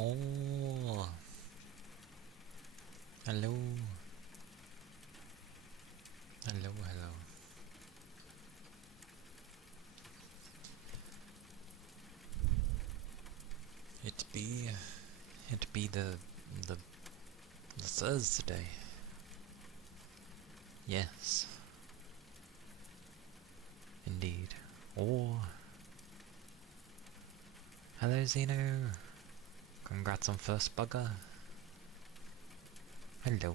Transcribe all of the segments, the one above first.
Oh, hello, hello. It be, it be the Thursday. Yes, indeed. Oh, hello Zeno. Congrats on first bugger. Hello.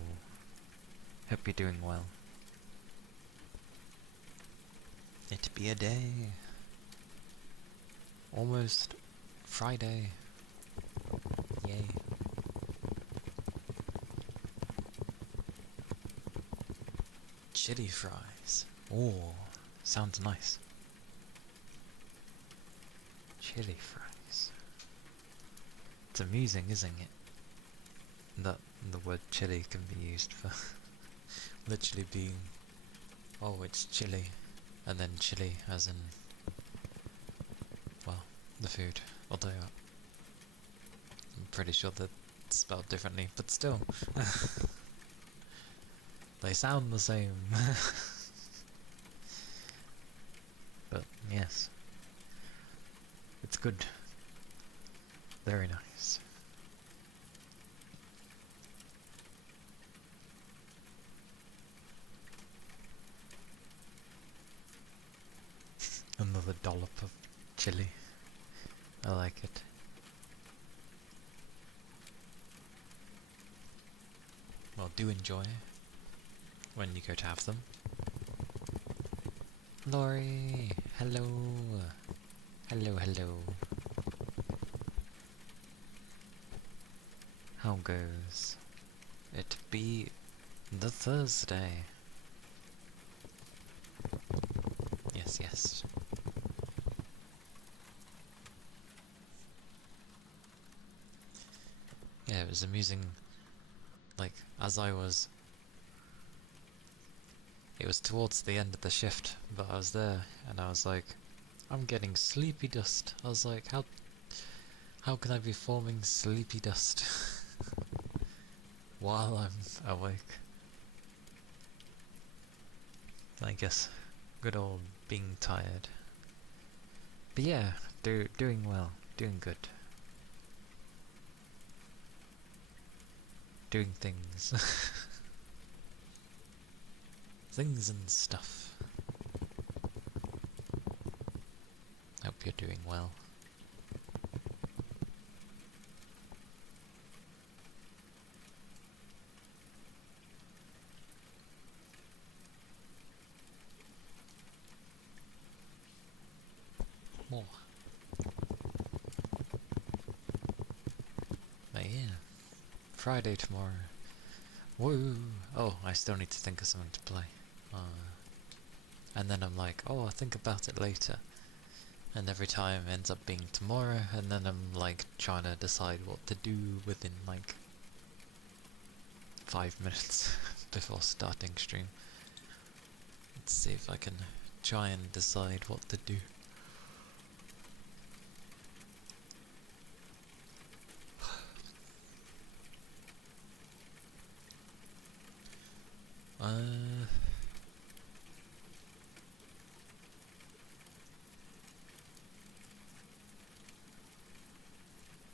Hope you're doing well. It be a day. Almost Friday. Yay. Chili fries. Oh, sounds nice. Chili fries. It's amusing, isn't it? That the word chili can be used for literally being, oh, it's chili, and then chili as in, well, the food. Although I'm pretty sure that it's spelled differently, but still. They sound the same. But yes, it's good. Very nice. Another dollop of chili. I like it. Well, do enjoy when you go to have them. Laurie! Hello! Hello. How goes? It be the Thursday. Yes. Yeah, it was amusing. Like, it was towards the end of the shift, but I was there, and I was like, I'm getting sleepy dust. I was like, how can I be forming sleepy dust while I'm awake? I guess, good old being tired. But yeah, doing well, doing good. Doing things. Things and stuff. Hope you're doing well. More. But yeah, Friday tomorrow. Woo! Oh, I still need to think of something to play. And then I'm like, oh, I'll think about it later. And every time ends up being tomorrow, and then I'm like trying to decide what to do within like 5 minutes before starting stream. Let's see if I can try and decide what to do.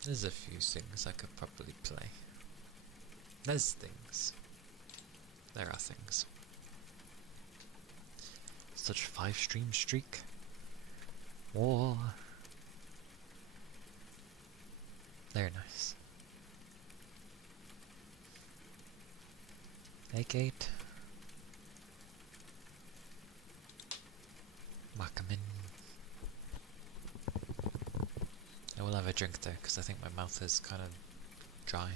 There's a few things I could probably play. There's things. There are things. Such 5-stream streak. War. Very nice. A-gate. Makamin. I will have a drink though, because I think my mouth is kind of dry.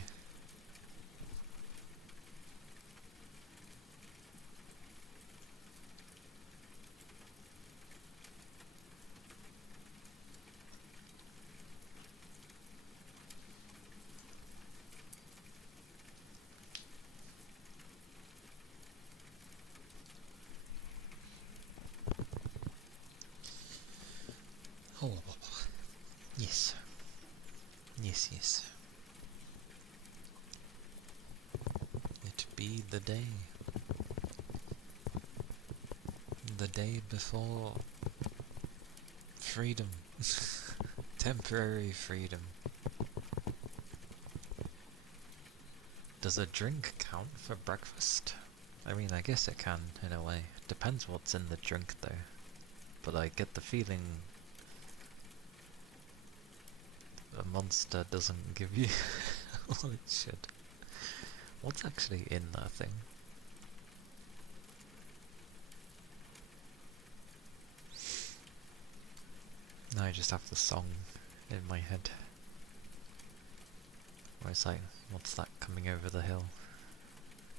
Oh, yes. Yes. be the day. The day before freedom. Temporary freedom. Does a drink count for breakfast? I mean, I guess it can, in a way. Depends what's in the drink, though. But I get the feeling a Monster doesn't give you all it should. What's actually in that thing? Now I just have the song in my head. Where it's like, what's that coming over the hill?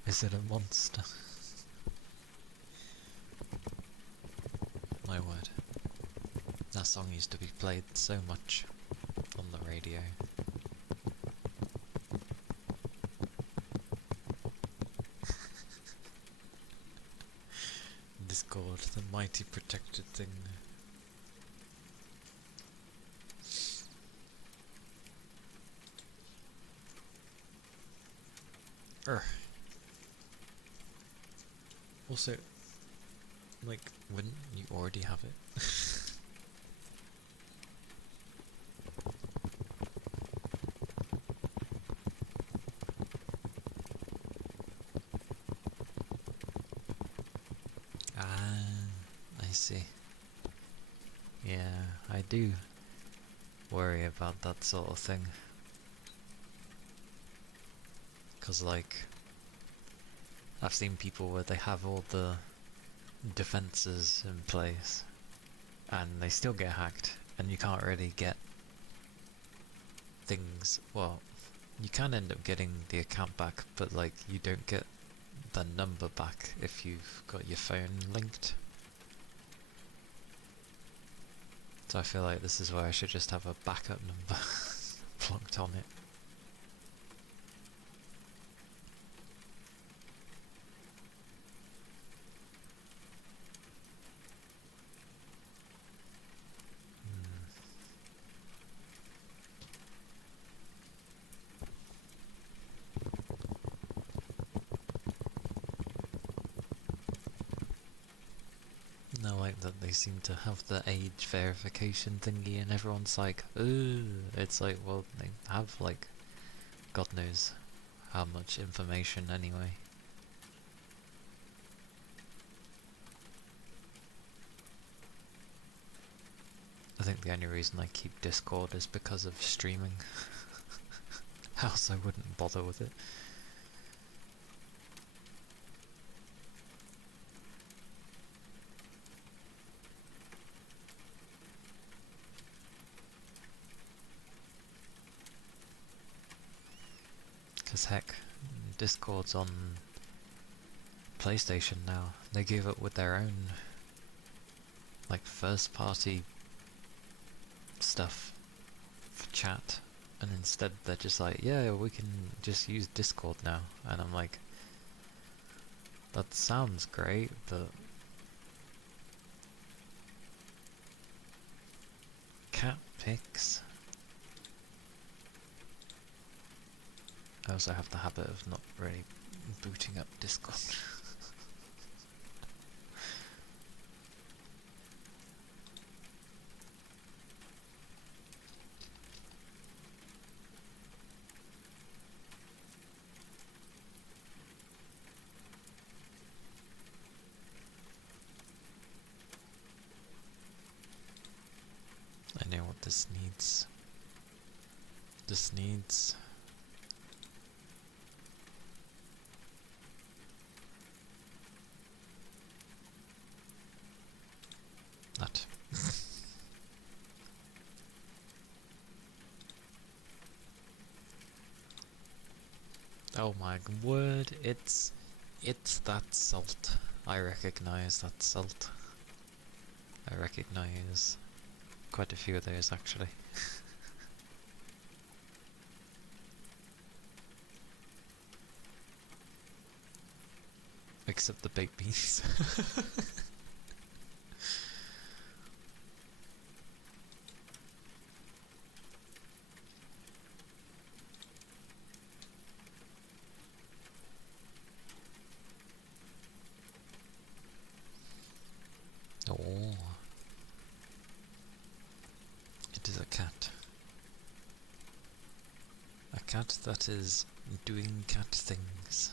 Is it a monster? My word. That song used to be played so much on the radio. Discord, the mighty protected thing. Also, like, wouldn't you already have it? I see. Yeah, I do worry about that sort of thing. 'Cause like, I've seen people where they have all the defenses in place and they still get hacked, and you can't really get things. Well, you can end up getting the account back, but like, you don't get the number back if you've got your phone linked. So I feel like this is where I should just have a backup number plugged on it. No, like that they seem to have the age verification thingy and everyone's like, ooh, it's like, well, they have like, God knows how much information anyway. I think the only reason I keep Discord is because of streaming. Else I wouldn't bother with it. Because heck, Discord's on PlayStation now. They gave it with their own, like, first party stuff for chat, and instead they're just like, yeah, we can just use Discord now. And I'm like, that sounds great, but cat pics. I also have the habit of not really booting up Discord. I know what this needs. This needs that. Oh my word, it's that salt. I recognize that salt. I recognize quite a few of those actually. Except the baked beans. cat. A cat that is doing cat things.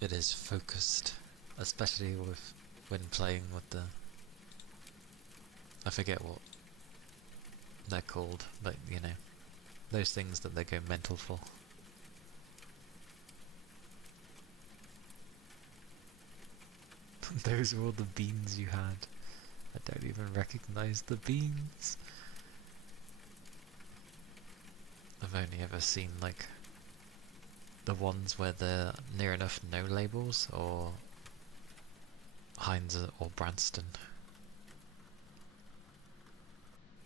It is focused, especially when playing with the, I forget what they're called, but you know, those things that they go mental for. Those were all the beans you had. I don't even recognize the beans. I've only ever seen like the ones where they're near enough no labels, or Heinz or Branston.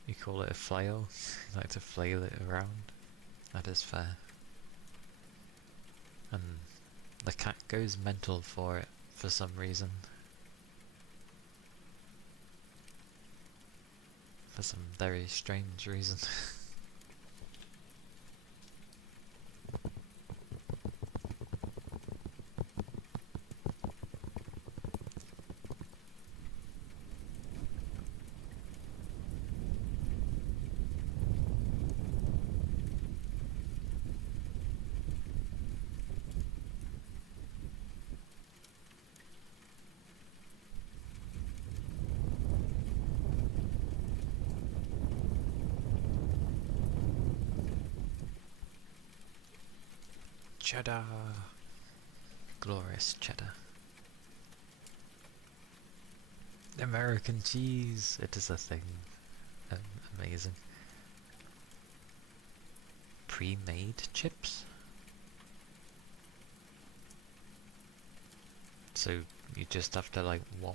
You call it a flail? You like to flail it around? That is fair. And the cat goes mental for it for some reason. For some very strange reason. Cheddar! Glorious cheddar. American cheese! It is a thing. Amazing. Pre-made chips? So you just have to like, what?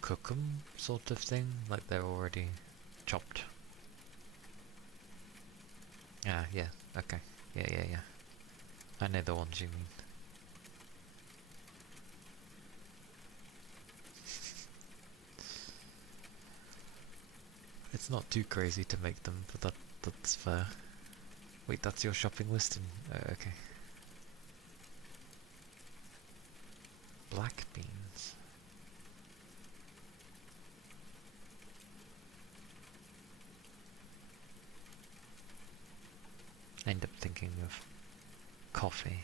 Cook them, sort of thing? Like they're already chopped? Ah, yeah, okay. Yeah. I know the ones you mean. It's not too crazy to make them, but that's fair. Wait, that's your shopping list? Okay. Black beans. I end up thinking of coffee,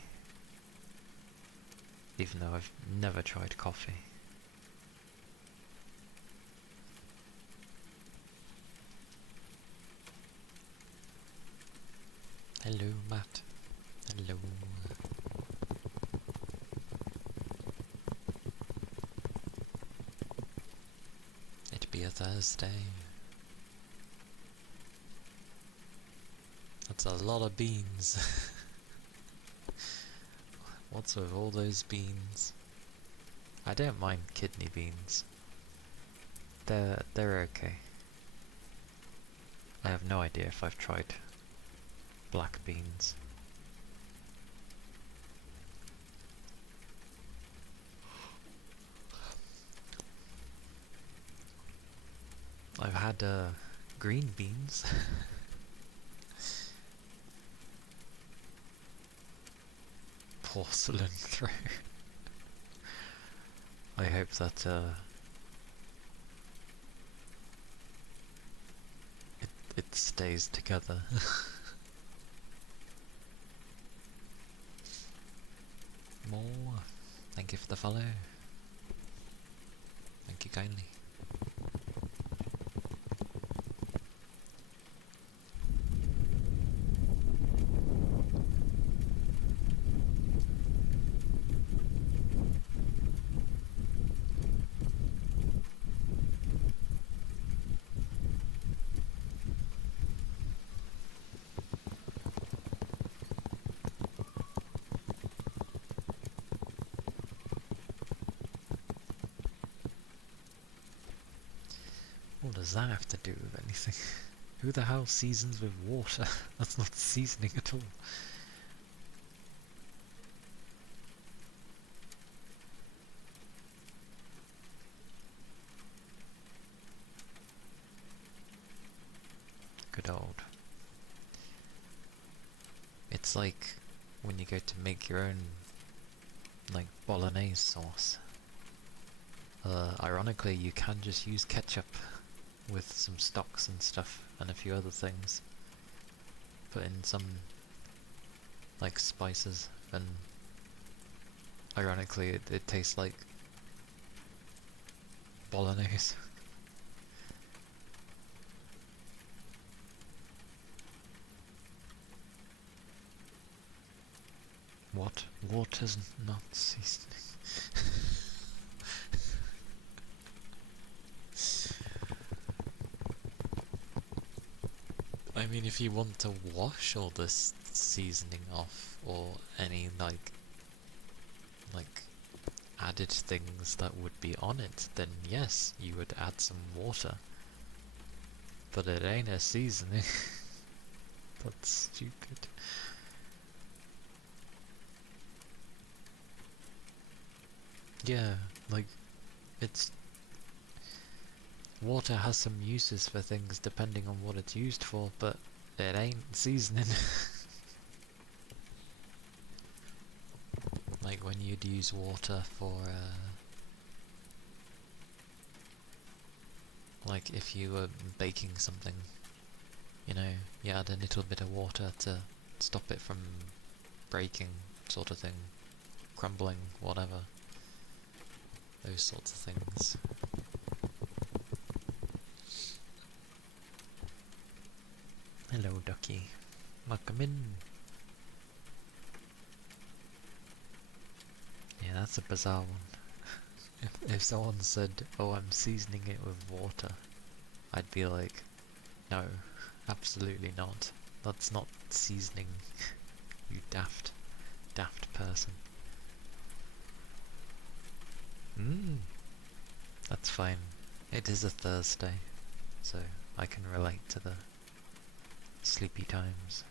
even though I've never tried coffee. Hello, Matt. Hello. It'd be a Thursday. That's a lot of beans. What's with all those beans? I don't mind kidney beans. They're okay. I have no idea if I've tried black beans. I've had green beans. Porcelain throat. I hope that it stays together. More. Thank you for the follow. Thank you kindly. What does that have to do with anything? Who the hell seasons with water? That's not seasoning at all. Good old It's like when you go to make your own, like, bolognese sauce. Ironically, you can just use ketchup with some stocks and stuff and a few other things. Put in some, like, spices, and ironically it tastes like bolognese. What? Water's not seasoning. I mean, if you want to wash all this seasoning off, or any like added things that would be on it, then yes, you would add some water. But it ain't a seasoning. That's stupid. Yeah, like, it's... water has some uses for things depending on what it's used for, but it ain't seasoning. Like when you'd use water for, like if you were baking something, you know, you add a little bit of water to stop it from breaking, sort of thing, crumbling, whatever. Those sorts of things. Hello, ducky. Welcome in. Yeah, that's a bizarre one. If someone said, oh, I'm seasoning it with water, I'd be like, no, absolutely not. That's not seasoning. You daft person. That's fine. It is a Thursday, so I can relate to the sleepy times.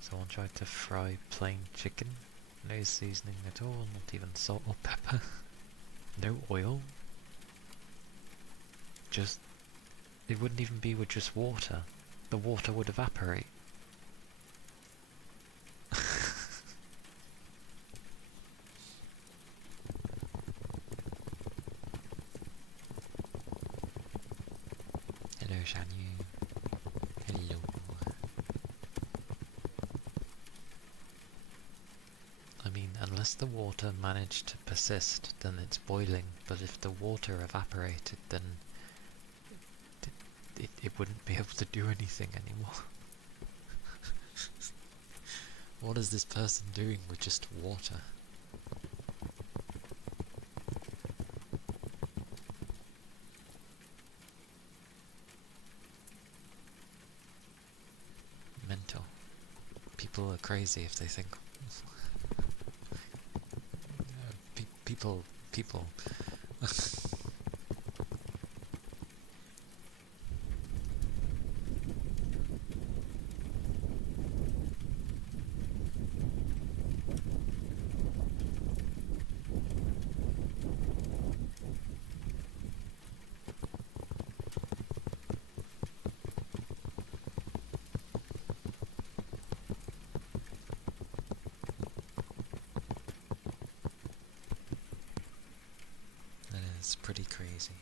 Someone tried to fry plain chicken. No seasoning at all, not even salt or pepper. No oil. Just... it wouldn't even be with just water. The water would evaporate. Hello, Shanyu. Hello. I mean, unless the water managed to persist, then it's boiling, but if the water evaporated, then it wouldn't be able to do anything anymore. What is this person doing with just water? Mental. People are crazy if they think... people... That is pretty crazy.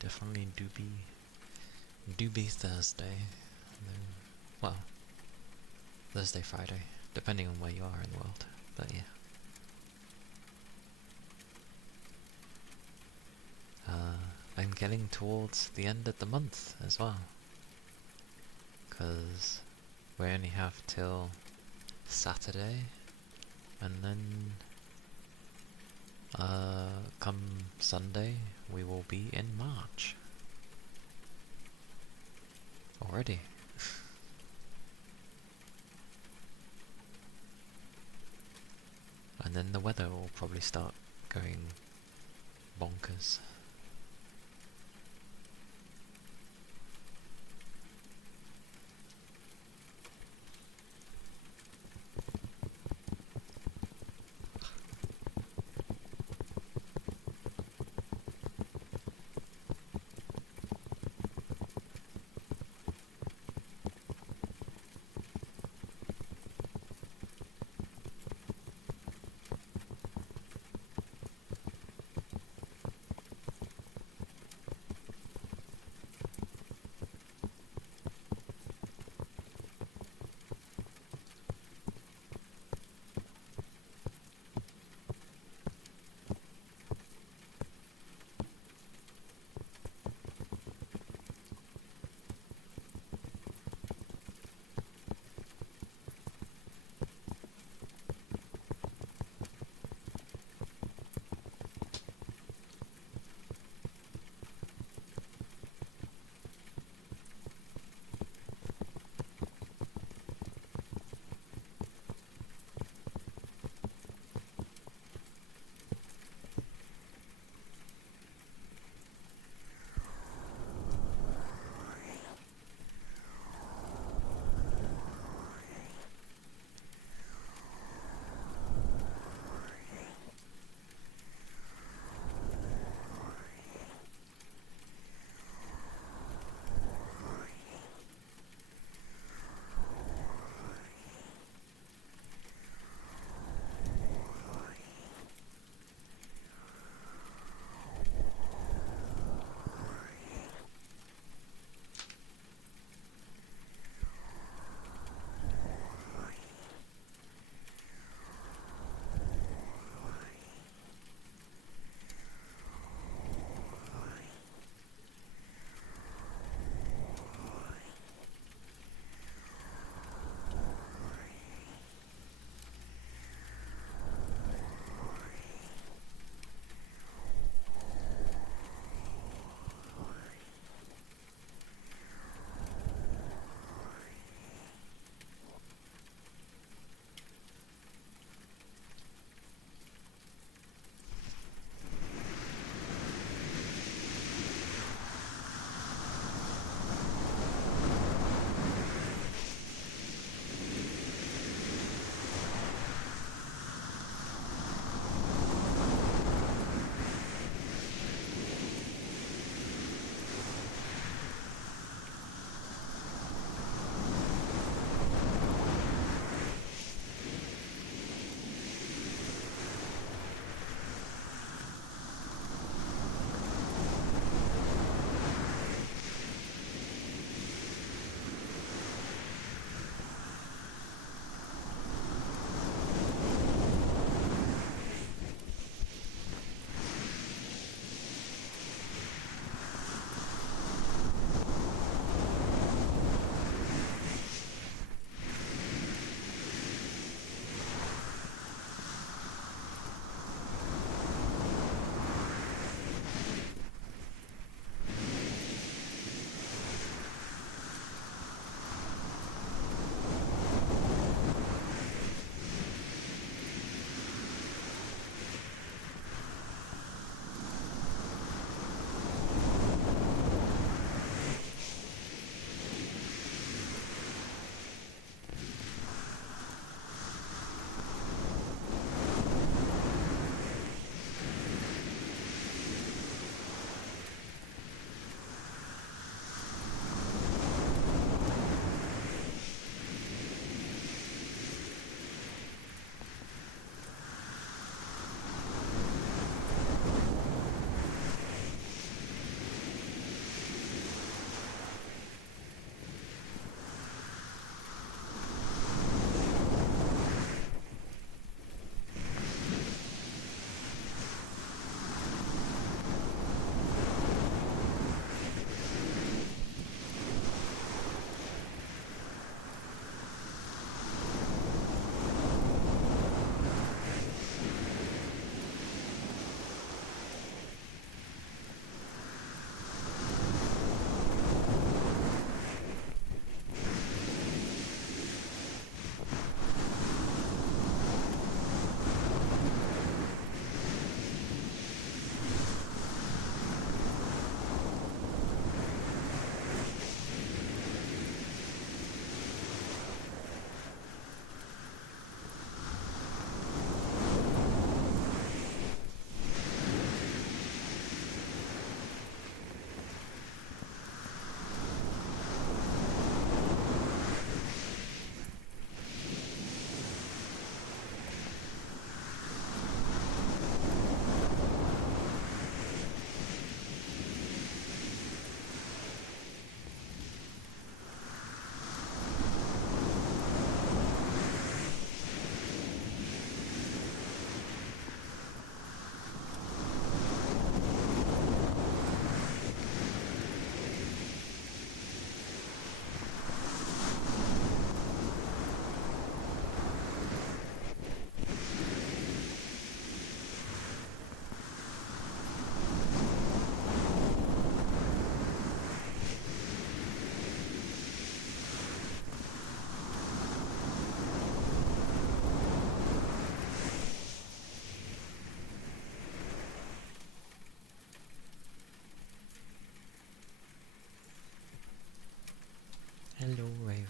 definitely do be Thursday. Well, Thursday, Friday, depending on where you are in the world. But yeah. I'm getting towards the end of the month as well, because we only have till Saturday, and then come Sunday we will be in March already. And then the weather will probably start going bonkers.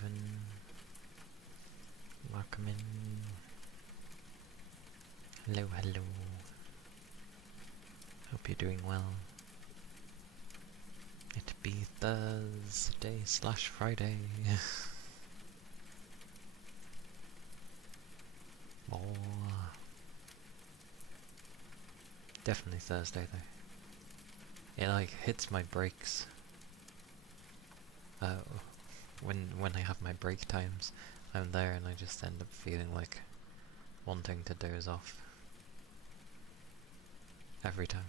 Raven. Welcome in. Hello, hello. Hope you're doing well. It be Thursday/Friday. Oh, definitely Thursday though. It like hits my breaks. When I have my break times, I'm there and I just end up feeling like wanting to doze off every time.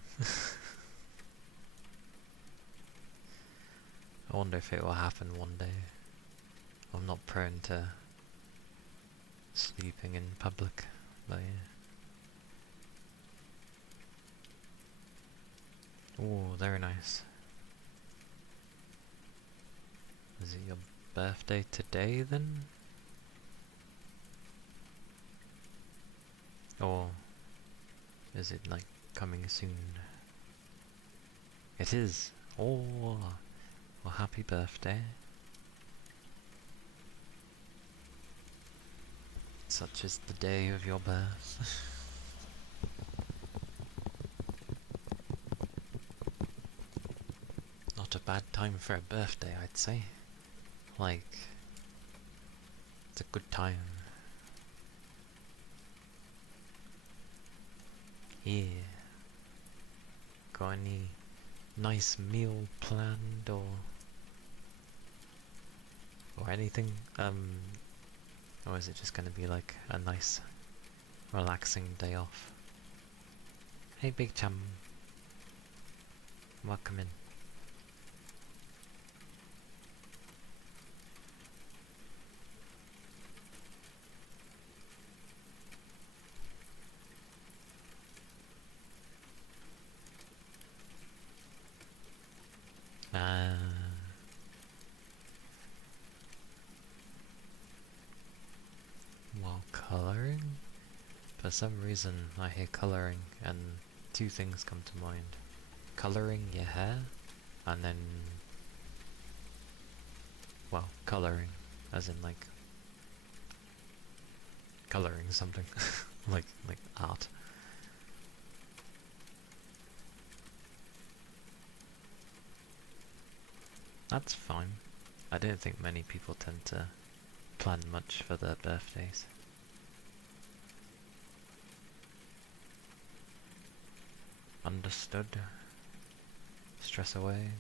I wonder if it will happen one day. I'm not prone to sleeping in public, but yeah. Oh, very nice. Is it your birthday today then? Or is it like coming soon? It is. Oh, well, happy birthday. Such is the day of your birth. Not a bad time for a birthday, I'd say. Like, it's a good time. Yeah. Got any nice meal planned or anything? Or is it just gonna be like a nice, relaxing day off? Hey, Big Chum. Welcome in. While colouring? For some reason I hear colouring and two things come to mind. Colouring your hair and then, well, colouring as in like colouring something like art. That's fine. I don't think many people tend to plan much for their birthdays. Understood. Stress away.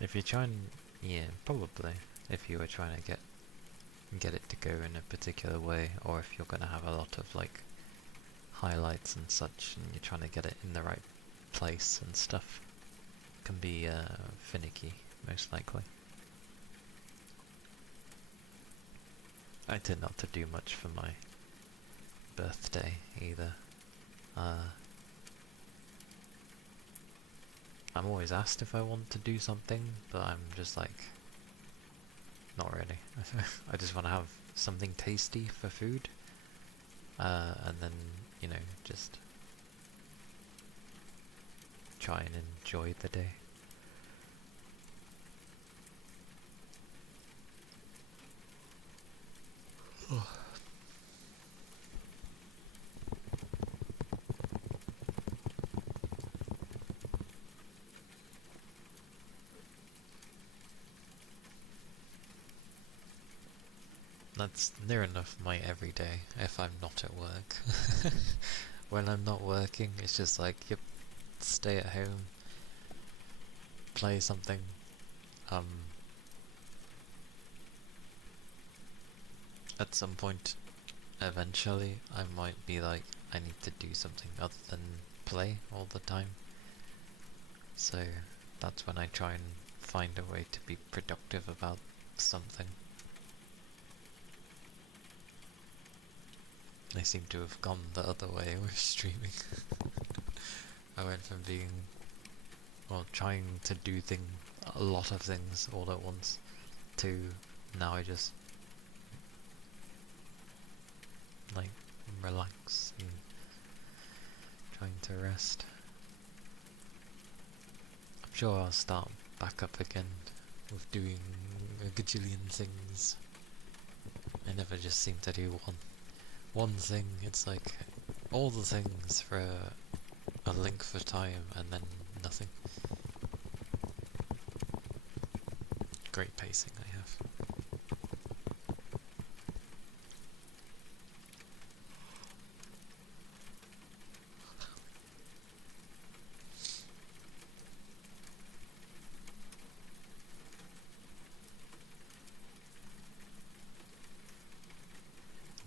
If you're trying, yeah, probably. If you were trying to get it to go in a particular way, or if you're gonna have a lot of like highlights and such, and you're trying to get it in the right place and stuff, can be finicky, most likely. I tend not to do much for my birthday either. I'm always asked if I want to do something, but I'm just like, not really. I just want to have something tasty for food, and then, you know, just try and enjoy the day. That's near enough my everyday if I'm not at work. When I'm not working, it's just like, yep, stay at home, play something. At some point, eventually, I might be like, I need to do something other than play all the time. So that's when I try and find a way to be productive about something. I seem to have gone the other way with streaming. I went from being, well, trying to do a lot of things all at once, to now I just like relax and trying to rest. I'm sure I'll start back up again with doing a gajillion things. I never just seem to do one thing. It's like all the things for a length of time and then nothing. Great pacing I have.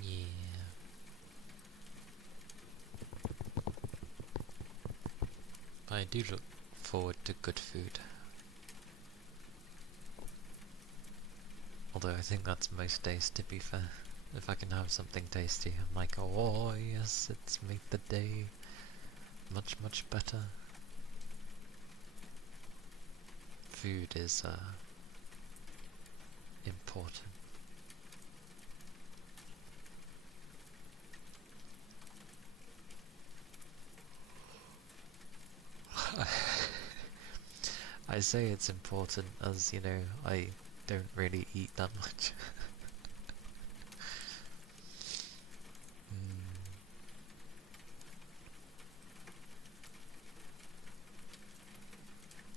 Yeah. But I do look forward to good food. Although I think that's most days, to be fair. If I can have something tasty, I'm like, oh yes, it's made the day much, much better. Food is important. I say it's important as, you know, I don't really eat that much.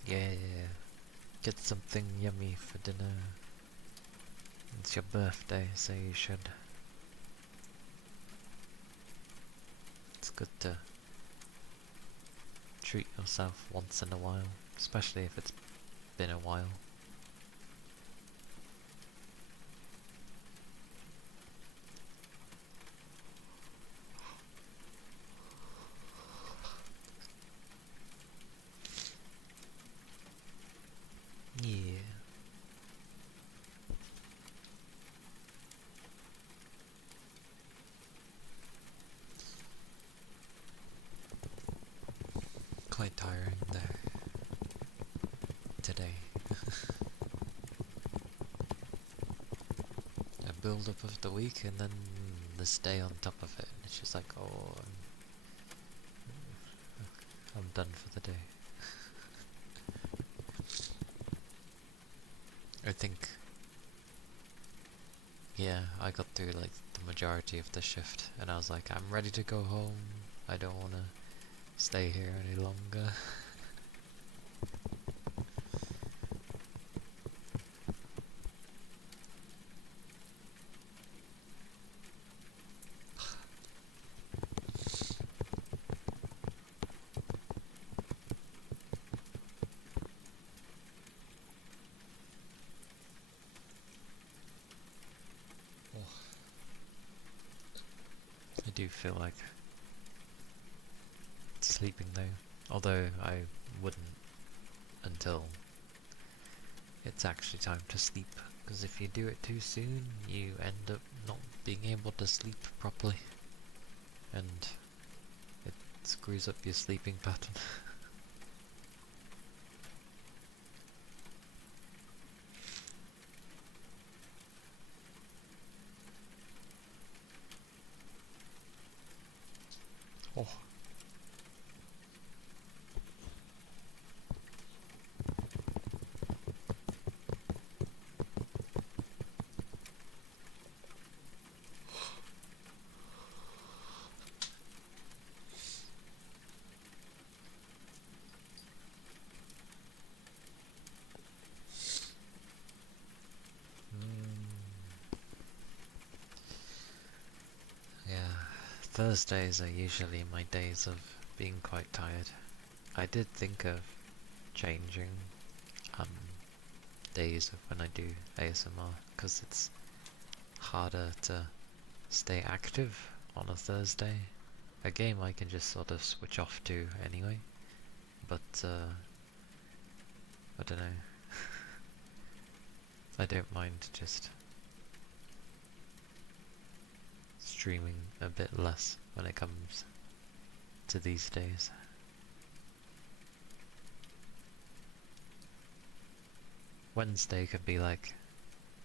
Yeah, get something yummy for dinner. It's your birthday, so you should. It's good to treat yourself once in a while, especially if it's been a while. Yeah. Quite tiring there today. A build up of the week and then this day on top of it. It's just like, oh, I'm done for the day. I think, yeah, I got through like the majority of the shift and I was like, I'm ready to go home. I don't want to stay here any longer. I do feel like sleeping though, although I wouldn't until it's actually time to sleep, because if you do it too soon you end up not being able to sleep properly and it screws up your sleeping pattern. Oh. Yeah, Thursdays are usually my days of being quite tired. I did think of changing um, days of when I do ASMR, because it's harder to stay active on a Thursday. A game I can just sort of switch off to anyway, but I don't know. I don't mind just streaming a bit less when it comes to these days. Wednesday could be like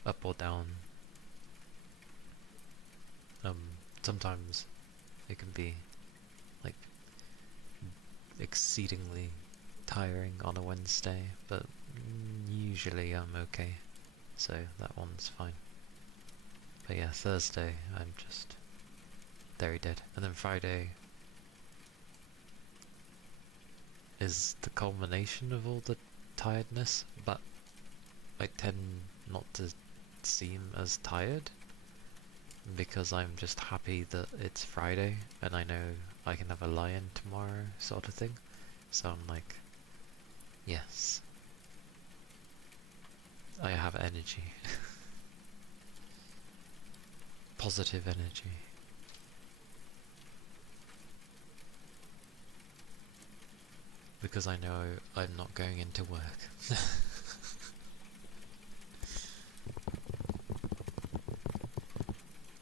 up or down. Sometimes it can be like exceedingly tiring on a Wednesday, but usually I'm okay, so that one's fine. But yeah, Thursday I'm just very dead. And then Friday is the culmination of all the tiredness, but I tend not to seem as tired because I'm just happy that it's Friday and I know I can have a lie-in tomorrow, sort of thing. So I'm like, yes, I have energy. Positive energy. Because I know I'm not going into work.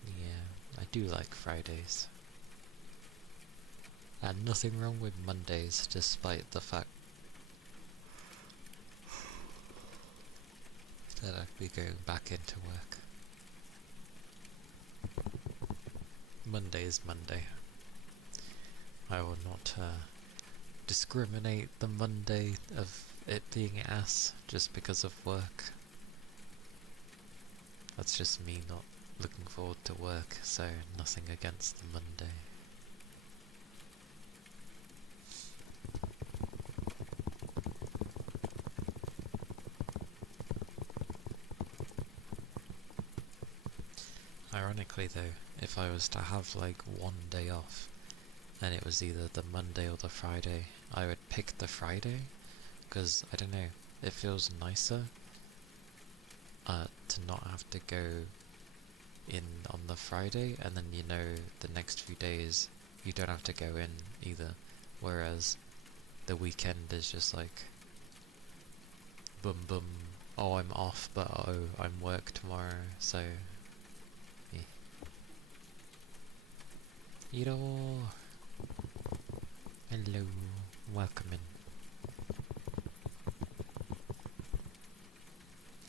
Yeah, I do like Fridays. And nothing wrong with Mondays, despite the fact that I'd be going back into work. Monday is Monday. I will not discriminate the Monday of it being ass just because of work. That's just me not looking forward to work, so nothing against the Monday. Ironically though, if I was to have like one day off, and it was either the Monday or the Friday, I would pick the Friday, because, I don't know, it feels nicer to not have to go in on the Friday, and then you know the next few days you don't have to go in either, whereas the weekend is just like, boom boom, oh I'm off, but oh I'm work tomorrow, so yeah. Iro! Hello, welcome in.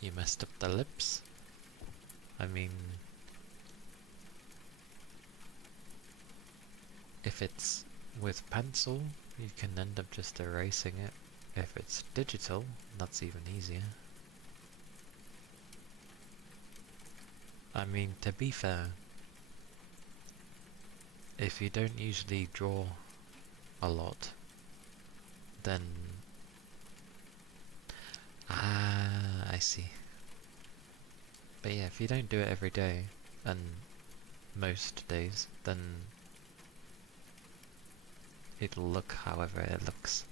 You messed up the lips? I mean, if it's with pencil, you can end up just erasing it. If it's digital, that's even easier. I mean, to be fair, if you don't usually draw a lot, then... Ah, I see. But yeah, if you don't do it every day, and most days, then it'll look however it looks.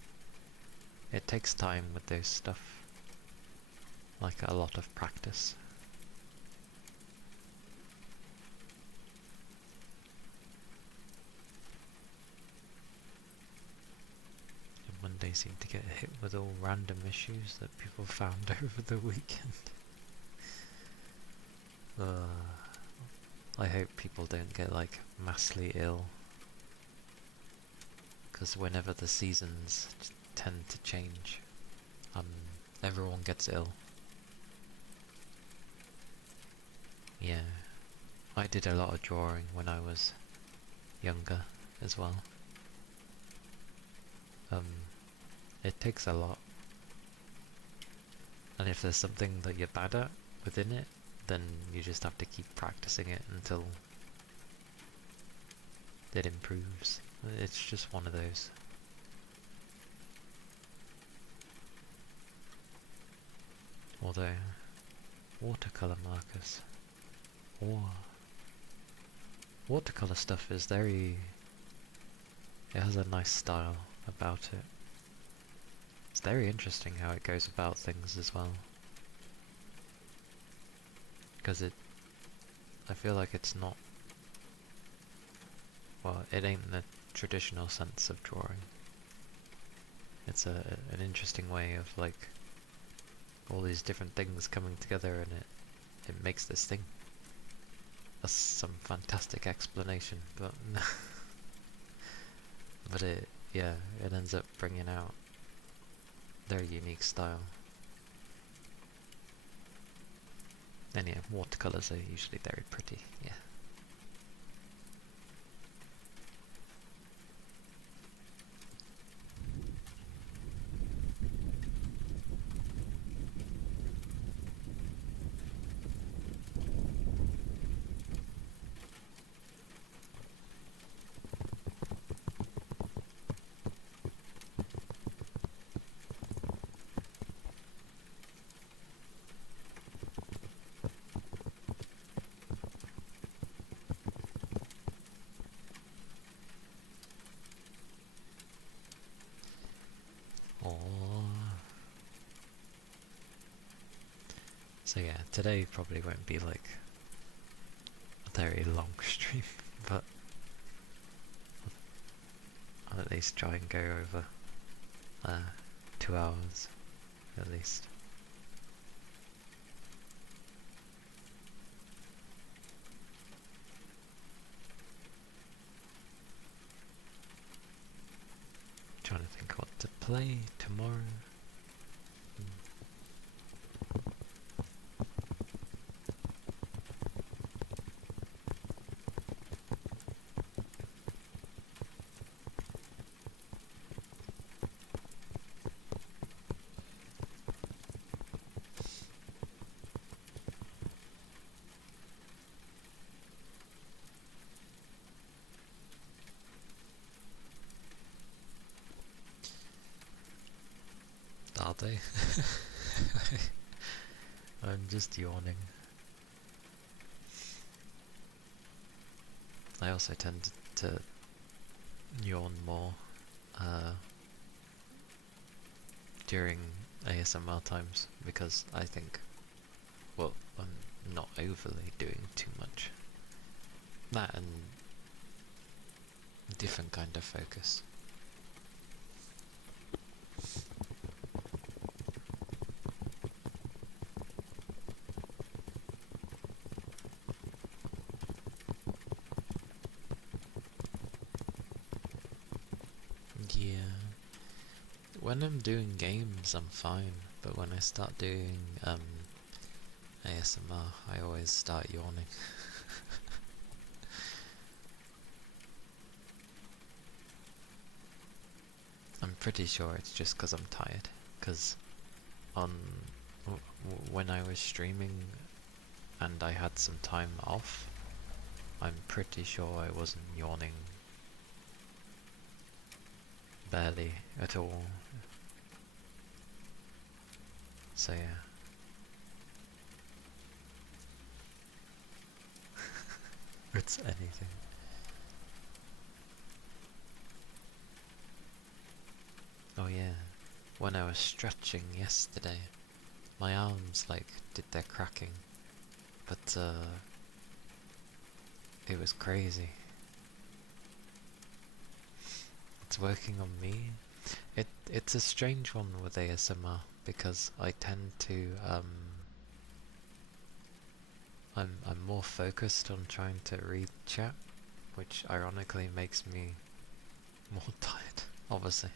It takes time with this stuff, like a lot of practice. And Monday seemed to get hit with all random issues that people found over the weekend. I hope people don't get like massively ill, because whenever the seasons tend to change, everyone gets ill. Yeah, I did a lot of drawing when I was younger as well. It takes a lot, and if there's something that you're bad at within it, then you just have to keep practicing it until it improves. It's just one of those. Although, watercolour markers. Watercolour stuff is very... It has a nice style about it. It's very interesting how it goes about things as well. Because I feel like it's not... Well, it ain't the traditional sense of drawing. It's an interesting way of like all these different things coming together, and it makes this thing. That's some fantastic explanation, but but it ends up bringing out their unique style. And yeah, watercolours are usually very pretty, yeah. So yeah, today probably won't be like a very long stream, but I'll at least try and go over 2 hours at least. Trying to think what to play tomorrow. Are they? I'm just yawning. I also tend to yawn more during ASMR times because I think, well, I'm not overly doing too much. That and different kind of focus. Yeah. When I'm doing games, I'm fine, but when I start doing ASMR, I always start yawning. I'm pretty sure it's just because I'm tired, because on when I was streaming and I had some time off, I'm pretty sure I wasn't yawning barely at all. So yeah. It's anything. Oh yeah, when I was stretching yesterday, my arms like did their cracking, but it was crazy. It's working on me. It's a strange one with ASMR because I tend to I'm more focused on trying to read chat, which ironically makes me more tired, obviously.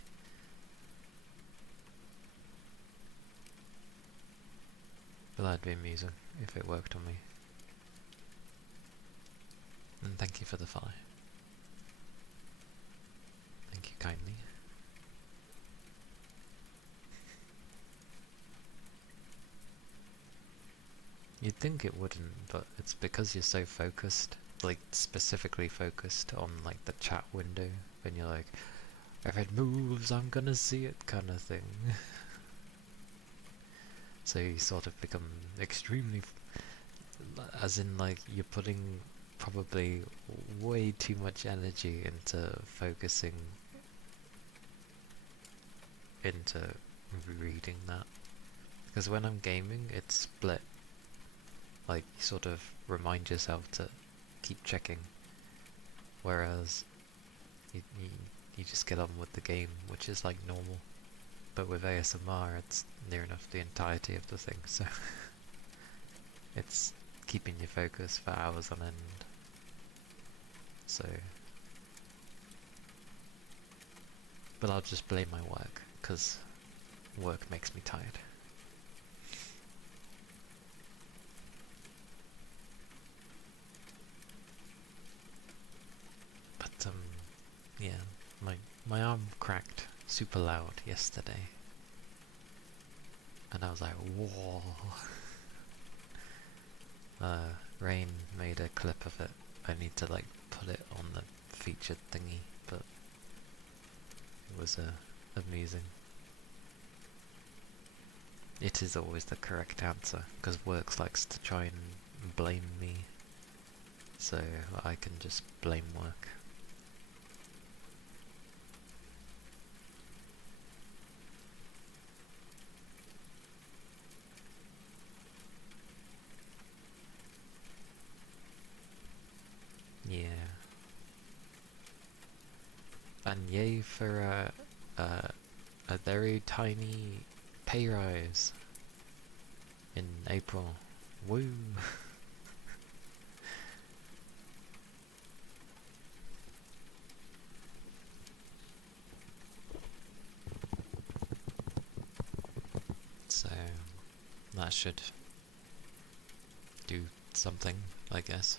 But that'd be amusing if it worked on me. And thank you for the follow. Thank you kindly. You'd think it wouldn't, but it's because you're so focused, like specifically focused on like the chat window, and you're like, if it moves, I'm gonna see it kind of thing. So you sort of become extremely, as in like you're putting probably way too much energy into focusing into reading that. Because when I'm gaming, it's split. Like, you sort of remind yourself to keep checking. Whereas, you just get on with the game, which is like normal. But with ASMR, it's near enough the entirety of the thing, so it's keeping you focused for hours on end. So, but I'll just blame my work, because work makes me tired. But yeah, my arm cracked super loud yesterday, and I was like, whoa. Rain made a clip of it. I need to like put it on the featured thingy, but it was amusing. It is always the correct answer, because work likes to try and blame me, so I can just blame work. And yay for a very tiny pay rise in April. Woo! So that should do something, I guess.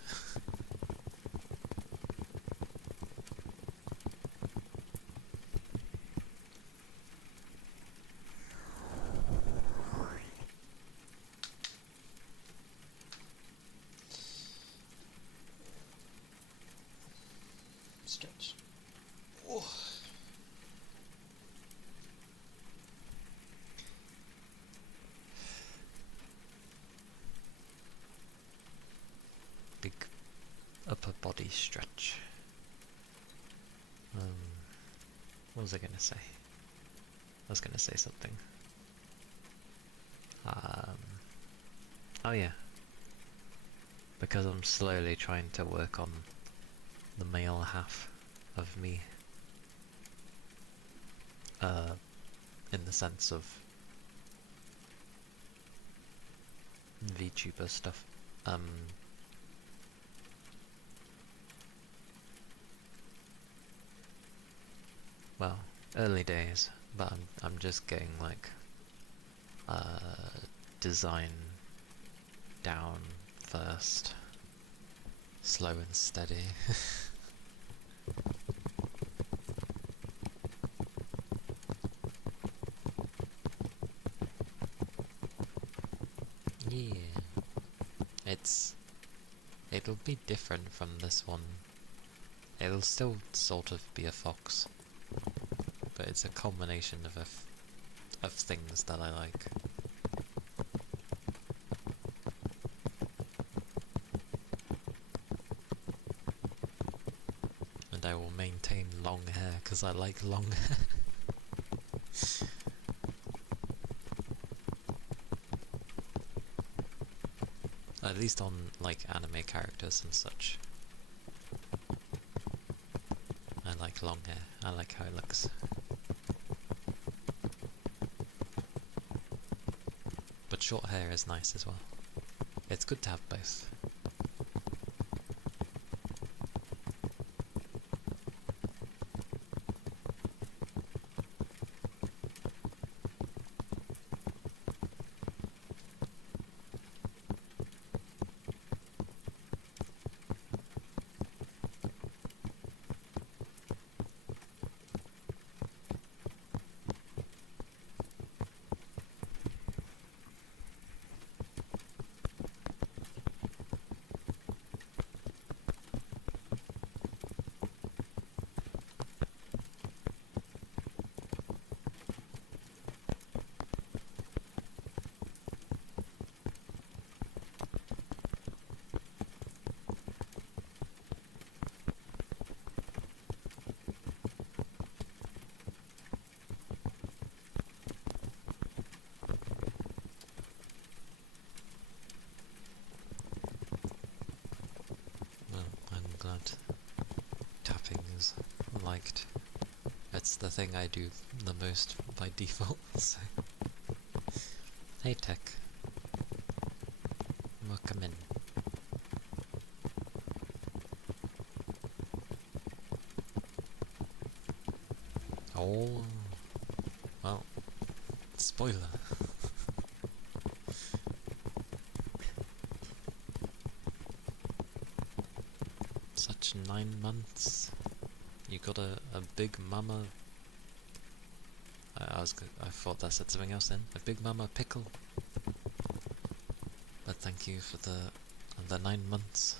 Stretch. Oh. Big upper body stretch. What was I gonna say? I was gonna say something. Oh yeah. Because I'm slowly trying to work on the male half of me. In the sense of VTuber stuff. Well, early days, but I'm just getting like design down first, slow and steady. Yeah, it'll be different from this one. It'll still sort of be a fox, but it's a combination of things that I like. And I will maintain long hair because I like long hair. At least on like anime characters and such. I like long hair. I like how it looks. But short hair is nice as well. It's good to have both. Glad tapping is liked. It's the thing I do the most by default, so. Hey Tech. Welcome in. Oh, well, spoiler. Such 9 months. You got a big mama. I thought that said something else then. A big mama pickle. But thank you for the 9 months.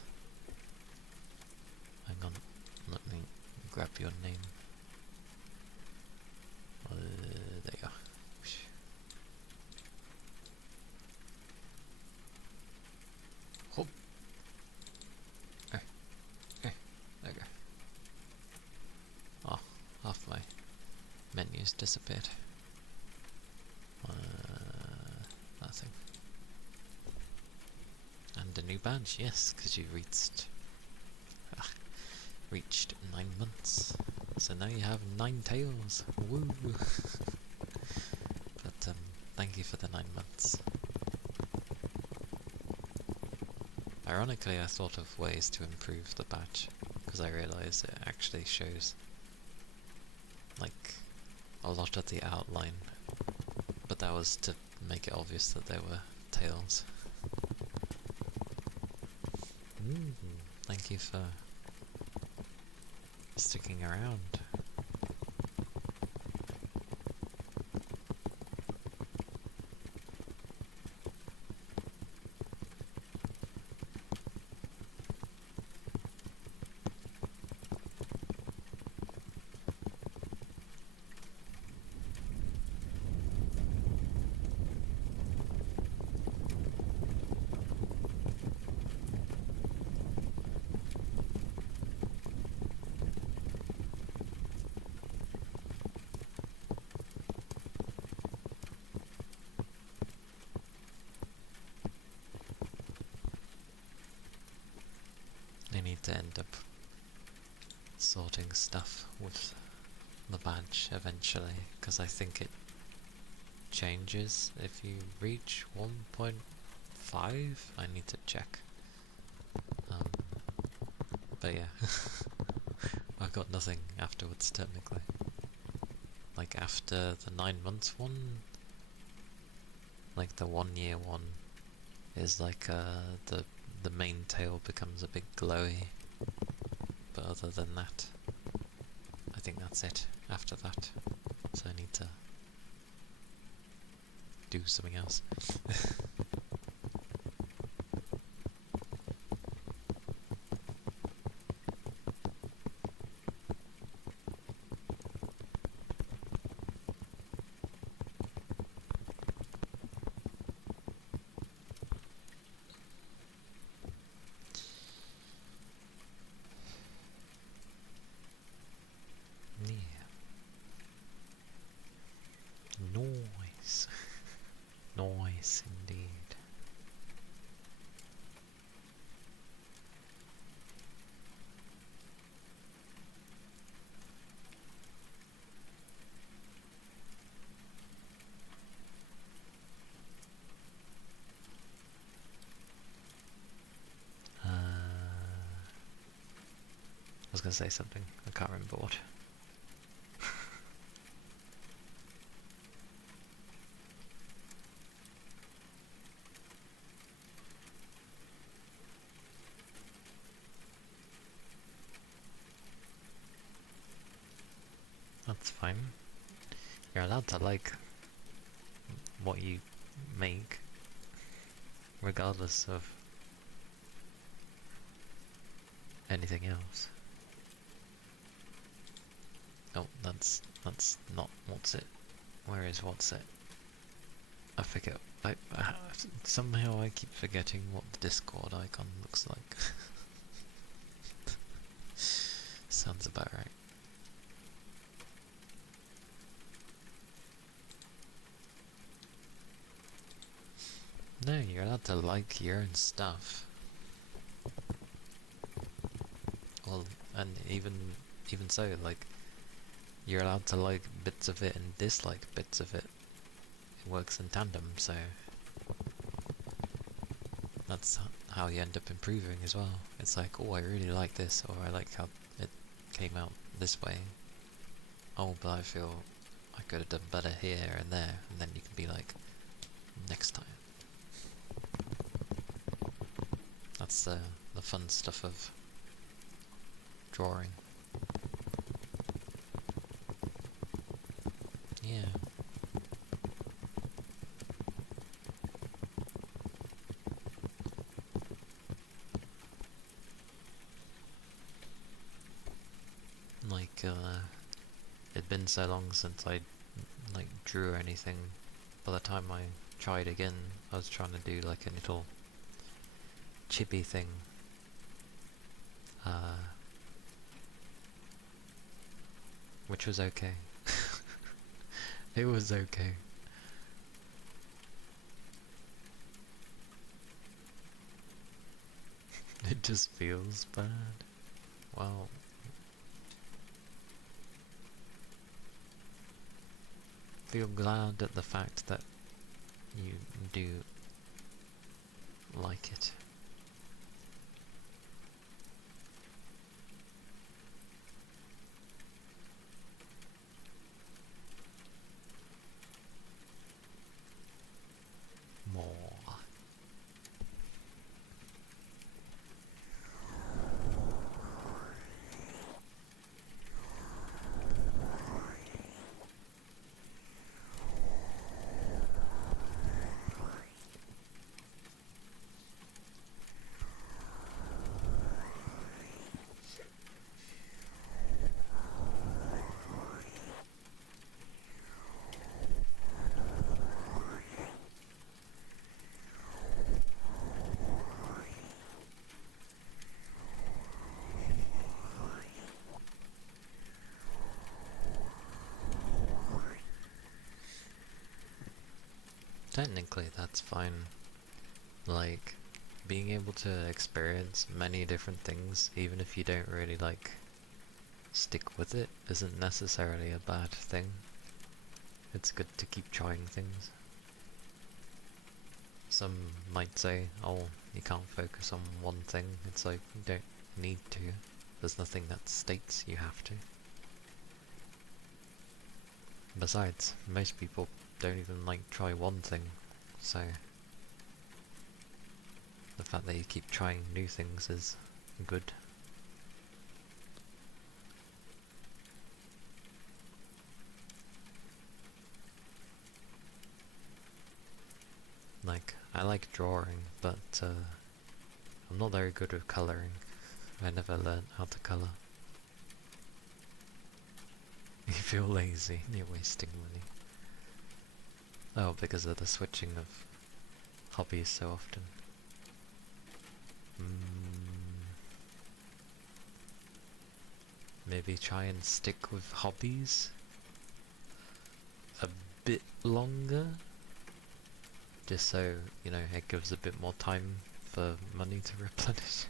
Hang on, let me grab your name. There you are. Hop. There you go. Oh, half my menu's disappeared. Nothing. And a new badge, yes, because you reached 9 months. So now you have 9 tails. Woo! But thank you for the 9 months. Ironically, I thought of ways to improve the badge, because I realised it actually shows like a lot of the outline, but that was to make it obvious that there were tails. Thank you for sticking around. I need to end up sorting stuff with the badge eventually, because I think it changes if you reach 1.5. I need to check. But yeah, I've got nothing afterwards technically. Like after the 9 months one, like the 1 year one, is like the main tail becomes a big glowy. But other than that, I think that's it after that. So I need to do something else. Yeah. Nice. Nice indeed. I was gonna say something, I can't remember what. That's fine. You're allowed to like what you make, regardless of anything else. Oh, that's not what's it. Where is what's it? I forget. Somehow I keep forgetting what the Discord icon looks like. Sounds about right. No, you're allowed to like your own stuff. Well, and even so, like, you're allowed to like bits of it and dislike bits of it. It works in tandem, so that's how you end up improving as well. It's like, oh, I really like this, or I like how it came out this way. Oh, but I feel I could have done better here and there, and then you can be like, next time. That's the fun stuff of drawing. Yeah. Like, it'd been so long since I like drew anything. By the time I tried again, I was trying to do like a little chibi thing. Which was okay. It was okay. It just feels bad. Well, feel glad at the fact that you do like it. More. Technically, that's fine. Like, being able to experience many different things, even if you don't really, like, stick with it, isn't necessarily a bad thing. It's good to keep trying things. Some might say, oh, you can't focus on one thing. It's like, you don't need to. There's nothing that states you have to. Besides, most people don't even like try one thing, so the fact that you keep trying new things is good. Like, I like drawing, but I'm not very good with colouring. I never learned how to colour. You feel lazy, you're wasting money. Oh, because of the switching of hobbies so often. Maybe try and stick with hobbies a bit longer, just so, you know, it gives a bit more time for money to replenish.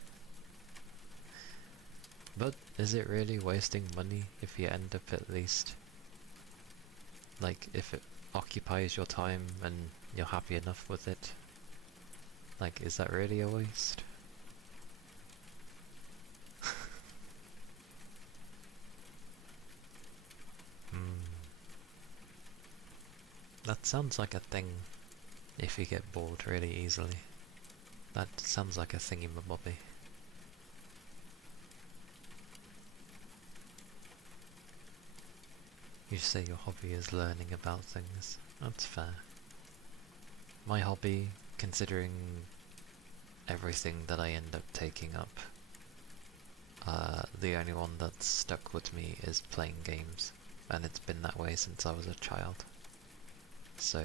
But is it really wasting money if you end up at least, like, if it occupies your time and you're happy enough with it? Like, is that really a waste? That sounds like a thing if you get bored really easily. That sounds like a thingy-mabobby. You say your hobby is learning about things. That's fair. My hobby, considering everything that I end up taking up, the only one that's stuck with me is playing games, and it's been that way since I was a child. So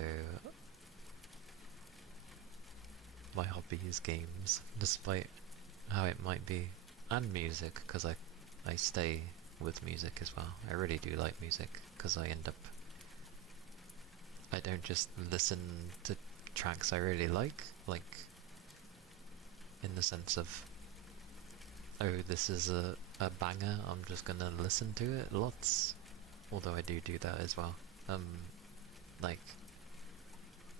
my hobby is games, despite how it might be, and music, because I stay with music as well. I really do like music, because I don't just listen to tracks I really like in the sense of, oh, this is a banger, I'm just gonna listen to it lots, although I do that as well. Like,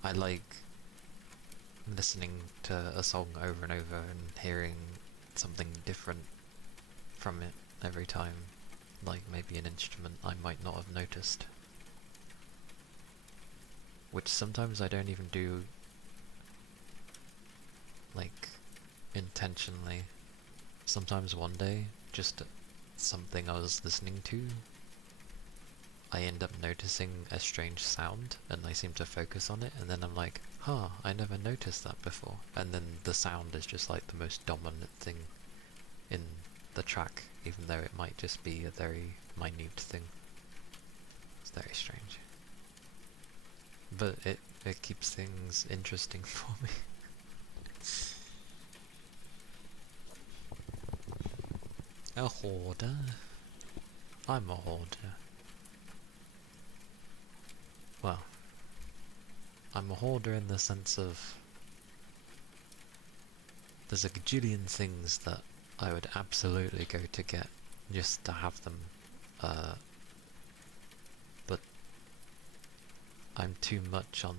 I like listening to a song over and over and hearing something different from it every time, like maybe an instrument I might not have noticed, which sometimes I don't even do, like, intentionally. Sometimes one day, just something I was listening to, I end up noticing a strange sound, and I seem to focus on it, and then I'm like, huh, I never noticed that before. And then the sound is just like the most dominant thing in the track, even though it might just be a very minute thing. It's very strange. But it keeps things interesting for me. A hoarder? I'm a hoarder. Well, I'm a hoarder in the sense of there's a gajillion things that I would absolutely go to get just to have them, but I'm too much on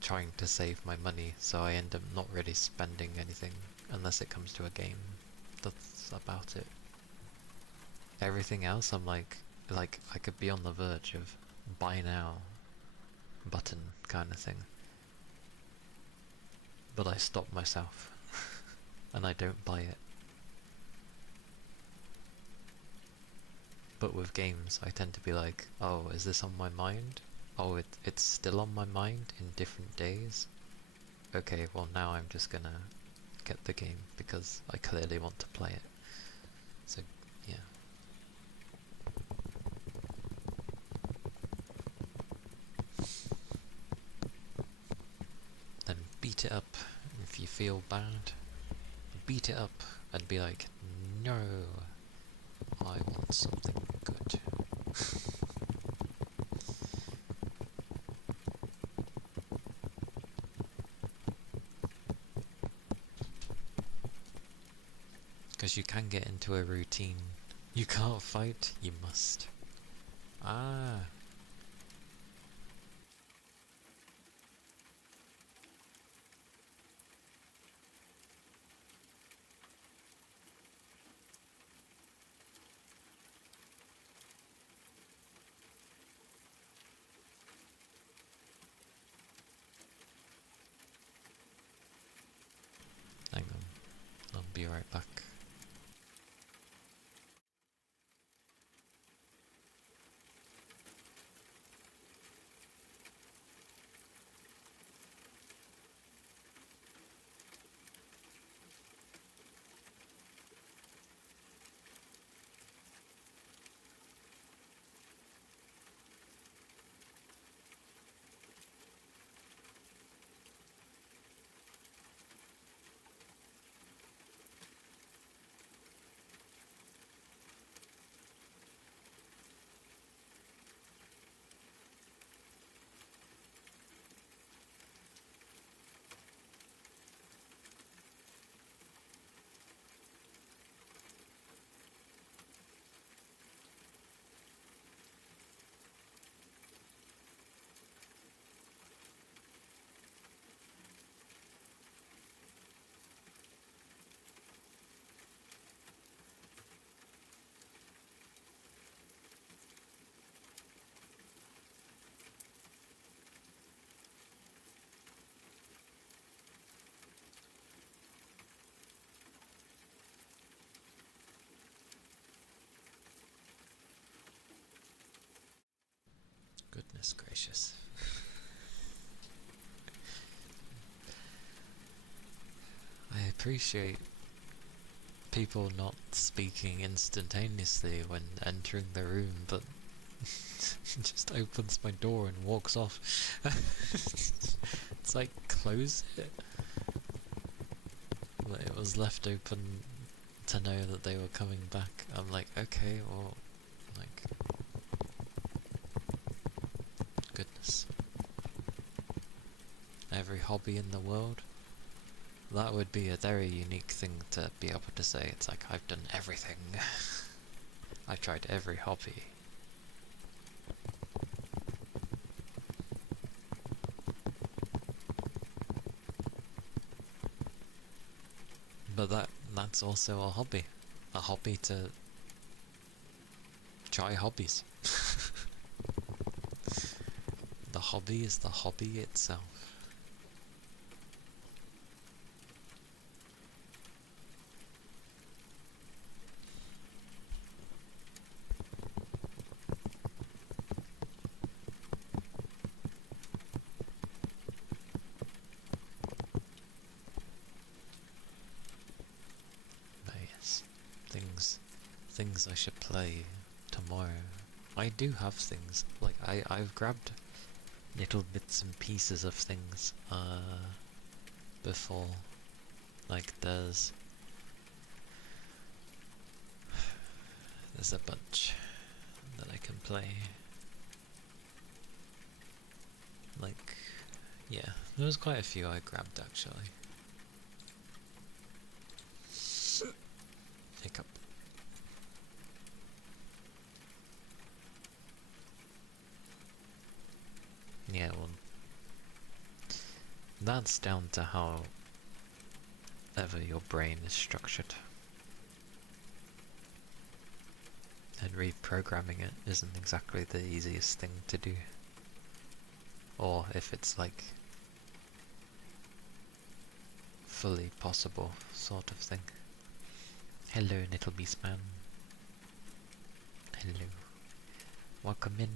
trying to save my money, so I end up not really spending anything unless it comes to a game. That's about it. Everything else, I'm like I could be on the verge of buy now button kind of thing. But I stop myself and I don't buy it. But with games, I tend to be like, oh, is this on my mind? Oh, it's still on my mind in different days? Okay, well now I'm just gonna get the game because I clearly want to play it. So, yeah. Then beat it up. If you feel bad, beat it up and be like, no, I want something good. Because you can get into a routine. You can't fight, you must. Ah. Hang on. I'll be right back. Goodness gracious. I appreciate people not speaking instantaneously when entering the room, but just opens my door and walks off. It's like, close it. But it was left open to know that they were coming back. I'm like, okay, well, like, goodness. Every hobby in the world? That would be a very unique thing to be able to say. It's like, I've done everything. I tried every hobby. But that's also a hobby. A hobby to try hobbies. The hobby is the hobby itself. But yes, things I should play tomorrow. I do have things, like I've grabbed little bits and pieces of things before. Like there's a bunch that I can play. Like, yeah, there was quite a few I grabbed actually. Hiccup. That's down to how ever your brain is structured. And reprogramming it isn't exactly the easiest thing to do. Or if it's like fully possible sort of thing. Hello, Little Beast Man. Hello. Welcome in.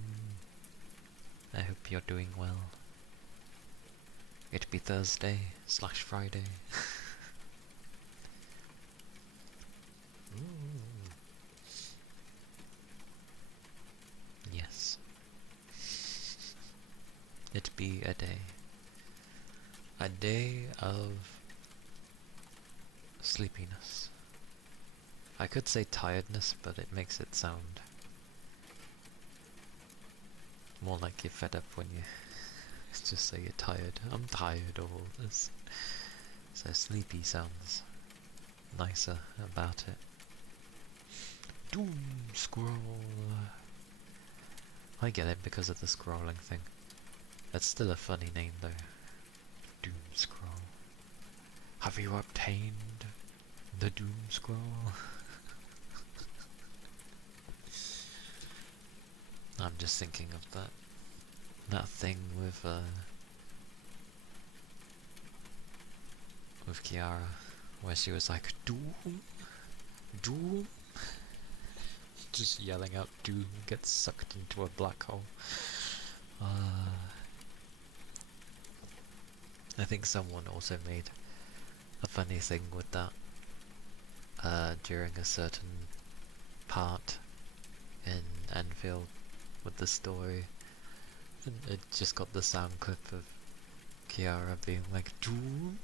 I hope you're doing well. It be Thursday / Friday. Ooh. Yes. It be a day. A day of sleepiness. I could say tiredness, but it makes it sound more like you're fed up when you just say you're tired. I'm tired of all this. So sleepy sounds nicer about it. Doom scroll. I get it because of the scrolling thing. That's still a funny name though. Doom scroll. Have you obtained the Doom scroll? I'm just thinking of that thing with Kiara, where she was like, Doom? Doom? Just yelling out Doom, gets sucked into a black hole. I think someone also made a funny thing with that during a certain part in Enfield with the story, and it just got the sound clip of Kiara being like, Doom?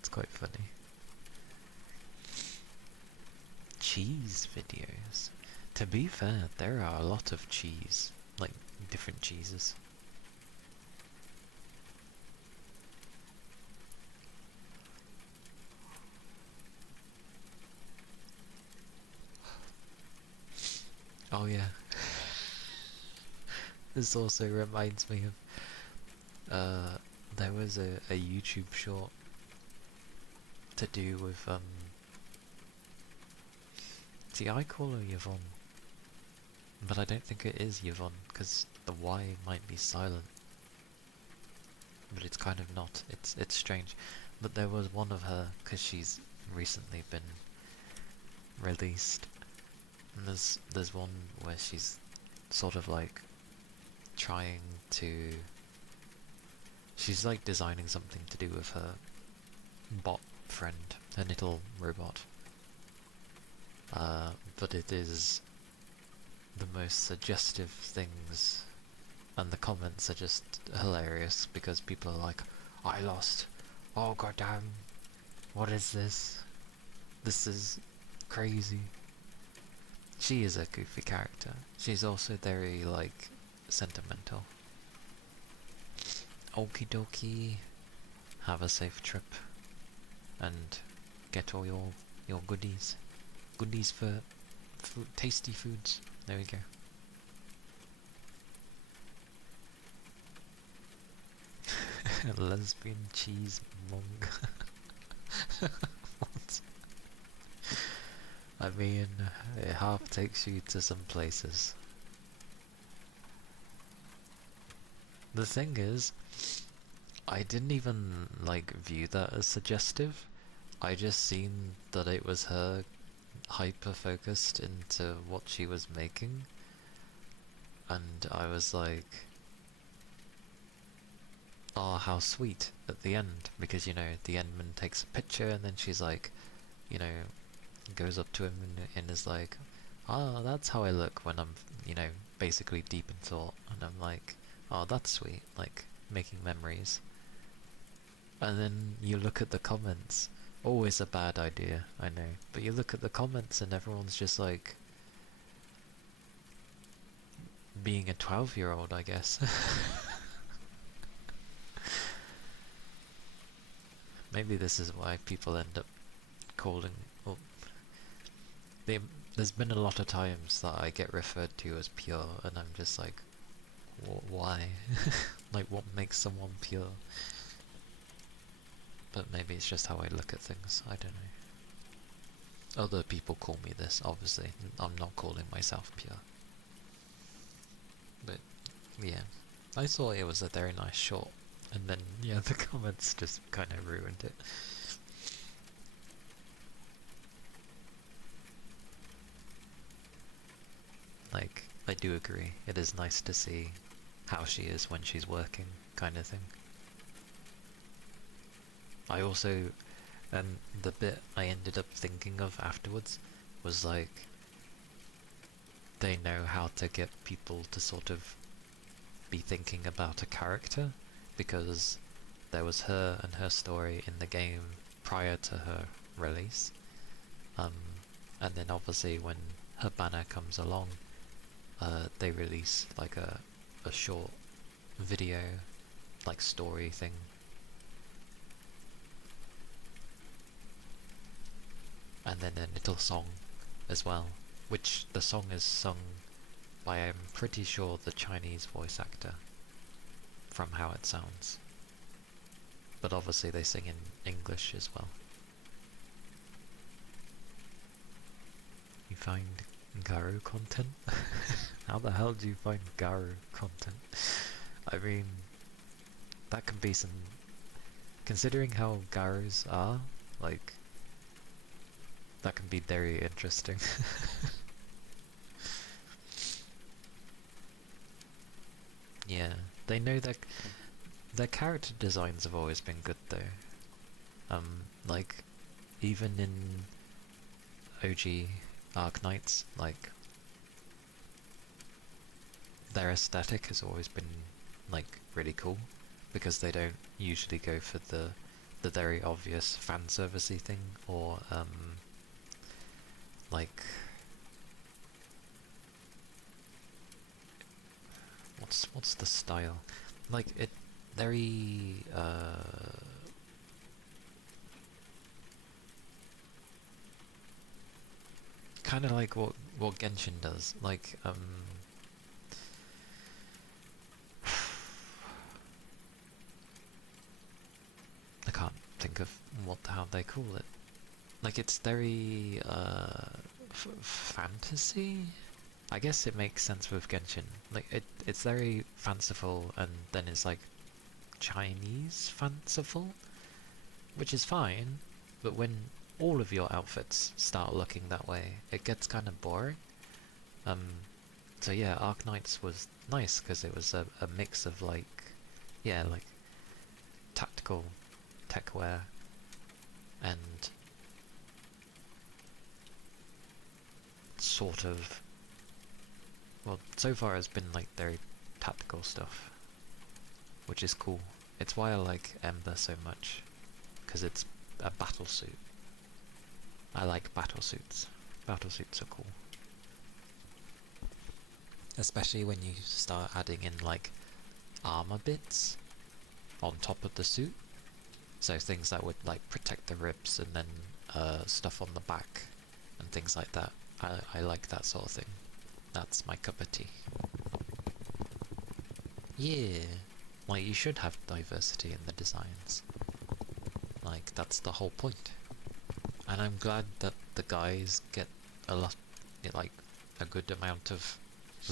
It's quite funny. Cheese videos. To be fair, there are a lot of cheese, like different cheeses. Oh yeah. This also reminds me of there was a YouTube short to do with see, I call her Yvonne, but I don't think it is Yvonne because the Y might be silent, but it's kind of not. It's strange. But there was one of her because she's recently been released, and there's one where she's sort of like trying to. She's like designing something to do with her bot friend, her little robot. But it is the most suggestive things, and the comments are just hilarious because people are like, I lost, oh goddamn, what is this? This is crazy. She is a goofy character. She's also very, like, sentimental. Okie dokie, have a safe trip, and get all your goodies. Goodies for food, tasty foods. There we go. Lesbian cheese monk. What? I mean, it half takes you to some places. The thing is, I didn't even like view that as suggestive. I just seen that it was her hyper focused into what she was making, and I was like, oh, how sweet at the end, because, you know, the endman takes a picture and then she's like, you know, goes up to him and is like, oh, that's how I look when I'm, you know, basically deep in thought. And I'm like, oh, that's sweet, like, making memories. And then you look at the comments, always a bad idea, I know, but you look at the comments and everyone's just like, being a 12-year-old, I guess. Maybe this is why people end up calling, well, there's been a lot of times that I get referred to as pure, and I'm just like, why? Like, what makes someone pure? But maybe it's just how I look at things, I don't know. Other people call me this, obviously. I'm not calling myself pure. But, yeah. I thought it was a very nice short. And then, yeah, the comments just kind of ruined it. Like, I do agree. It is nice to see how she is when she's working, kind of thing. I also, the bit I ended up thinking of afterwards was like, they know how to get people to sort of be thinking about a character, because there was her and her story in the game prior to her release. And then obviously when her banner comes along, they release like a short video, like story thing. And then a little song as well, which the song is sung by, I'm pretty sure, the Chinese voice actor, from how it sounds. But obviously they sing in English as well. You find Garou content? How the hell do you find Garou content? I mean, that can be some... Considering how Garous are, like, that can be very interesting. Yeah, they know that their character designs have always been good though. Like, even in OG Arknights, like, their aesthetic has always been, like, really cool, because they don't usually go for the very obvious fan servicey thing, or, like, what's the style? Like, it very, kind of like what Genshin does, like, I can't think of how they call it. Like, it's very, fantasy? I guess it makes sense with Genshin. Like, it's very fanciful, and then it's like Chinese fanciful, which is fine, but when all of your outfits start looking that way, it gets kind of boring. So yeah, Arknights was nice because it was a mix of, like, yeah, like tactical techwear and sort of, well, so far it's been like very tactical stuff, which is cool. It's why I like Ember so much, because it's a battle suit. I like battle suits. Battle suits are cool. Especially when you start adding in, like, armor bits on top of the suit. So things that would, like, protect the ribs, and then stuff on the back and things like that. I like that sort of thing. That's my cup of tea. Yeah, like, you should have diversity in the designs. Like, that's the whole point. And I'm glad that the guys get a lot, like, a good amount of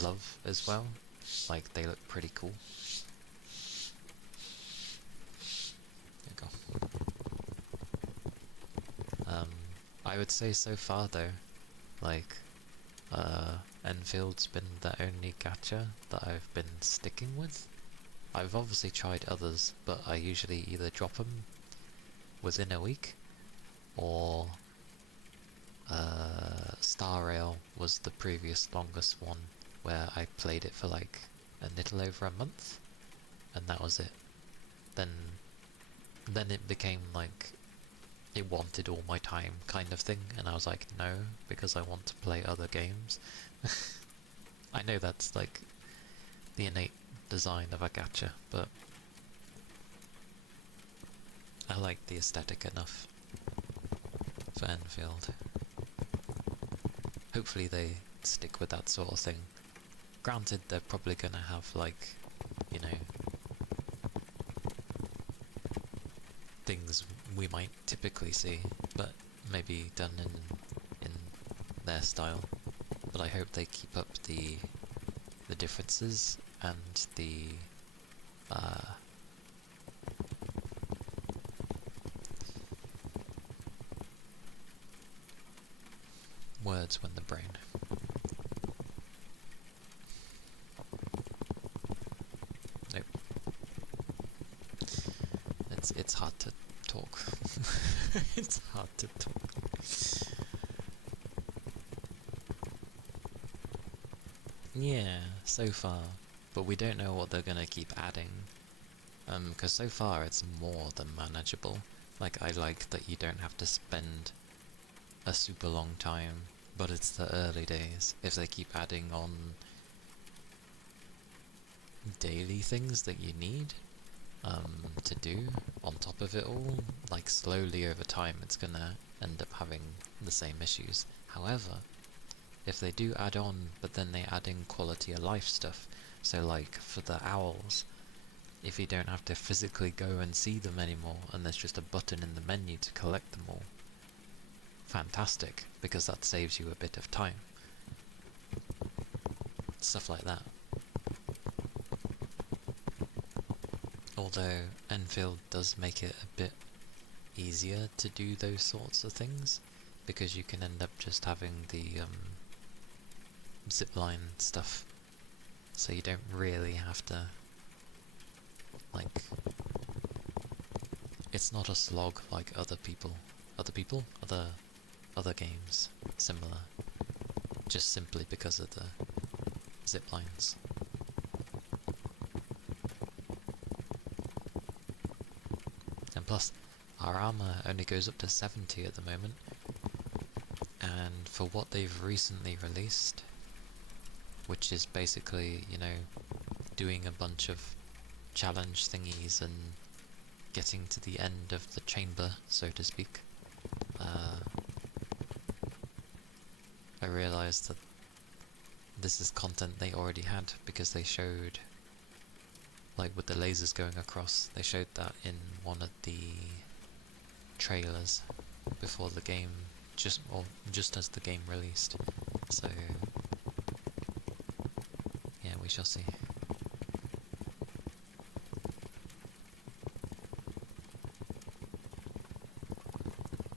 love as well. Like, they look pretty cool. There you go. I would say so far though, like, Enfield's been the only gacha that I've been sticking with. I've obviously tried others, but I usually either drop them within a week, or Star Rail was the previous longest one, where I played it for like a little over a month, and that was it. Then it became like it wanted all my time kind of thing, and I was like, no, because I want to play other games. I know that's like the innate design of a gacha, but I like the aesthetic enough for Enfield. Hopefully they stick with that sort of thing. Granted, they're probably gonna have, like, you know, things we might typically see, but maybe done in their style. But I hope they keep up the differences and the words when the brain. Nope. It's hard to talk. It's hard to talk. Yeah, so far. But we don't know what they're gonna keep adding. Because so far it's more than manageable. Like, I like that you don't have to spend a super long time, but it's the early days. If they keep adding on daily things that you need to do on top of it all, like slowly over time it's gonna end up having the same issues. However, if they do add on, but then they add in quality of life stuff, so like for the owls, if you don't have to physically go and see them anymore and there's just a button in the menu to collect them all, fantastic, because that saves you a bit of time. Stuff like that. Although Enfield does make it a bit easier to do those sorts of things, because you can end up just having the zipline stuff, so you don't really have to, like, it's not a slog like other games similar, just simply because of the ziplines. And plus, our armor only goes up to 70 at the moment, and for what they've recently released, which is basically, you know, doing a bunch of challenge thingies and getting to the end of the chamber, so to speak, I realised that this is content they already had, because they showed, like with the lasers going across, they showed that in one of the trailers before the game, just as the game released. So yeah, we shall see.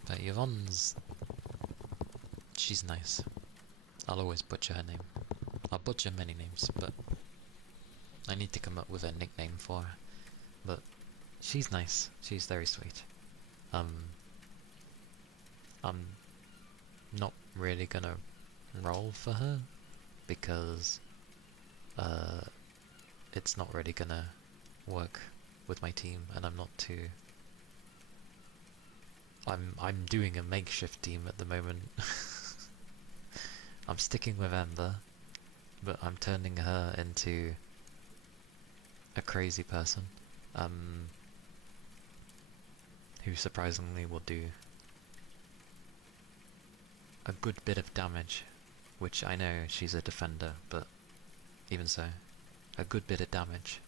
But Yvonne's, she's nice. I'll always butcher her name. I'll butcher many names, but I need to come up with a nickname for her. But she's nice. She's very sweet. I'm not really gonna roll for her, because it's not really gonna work with my team, and I'm not too... I'm doing a makeshift team at the moment. I'm sticking with Ember, but I'm turning her into a crazy person, who surprisingly will do a good bit of damage, which I know she's a defender, but even so, a good bit of damage.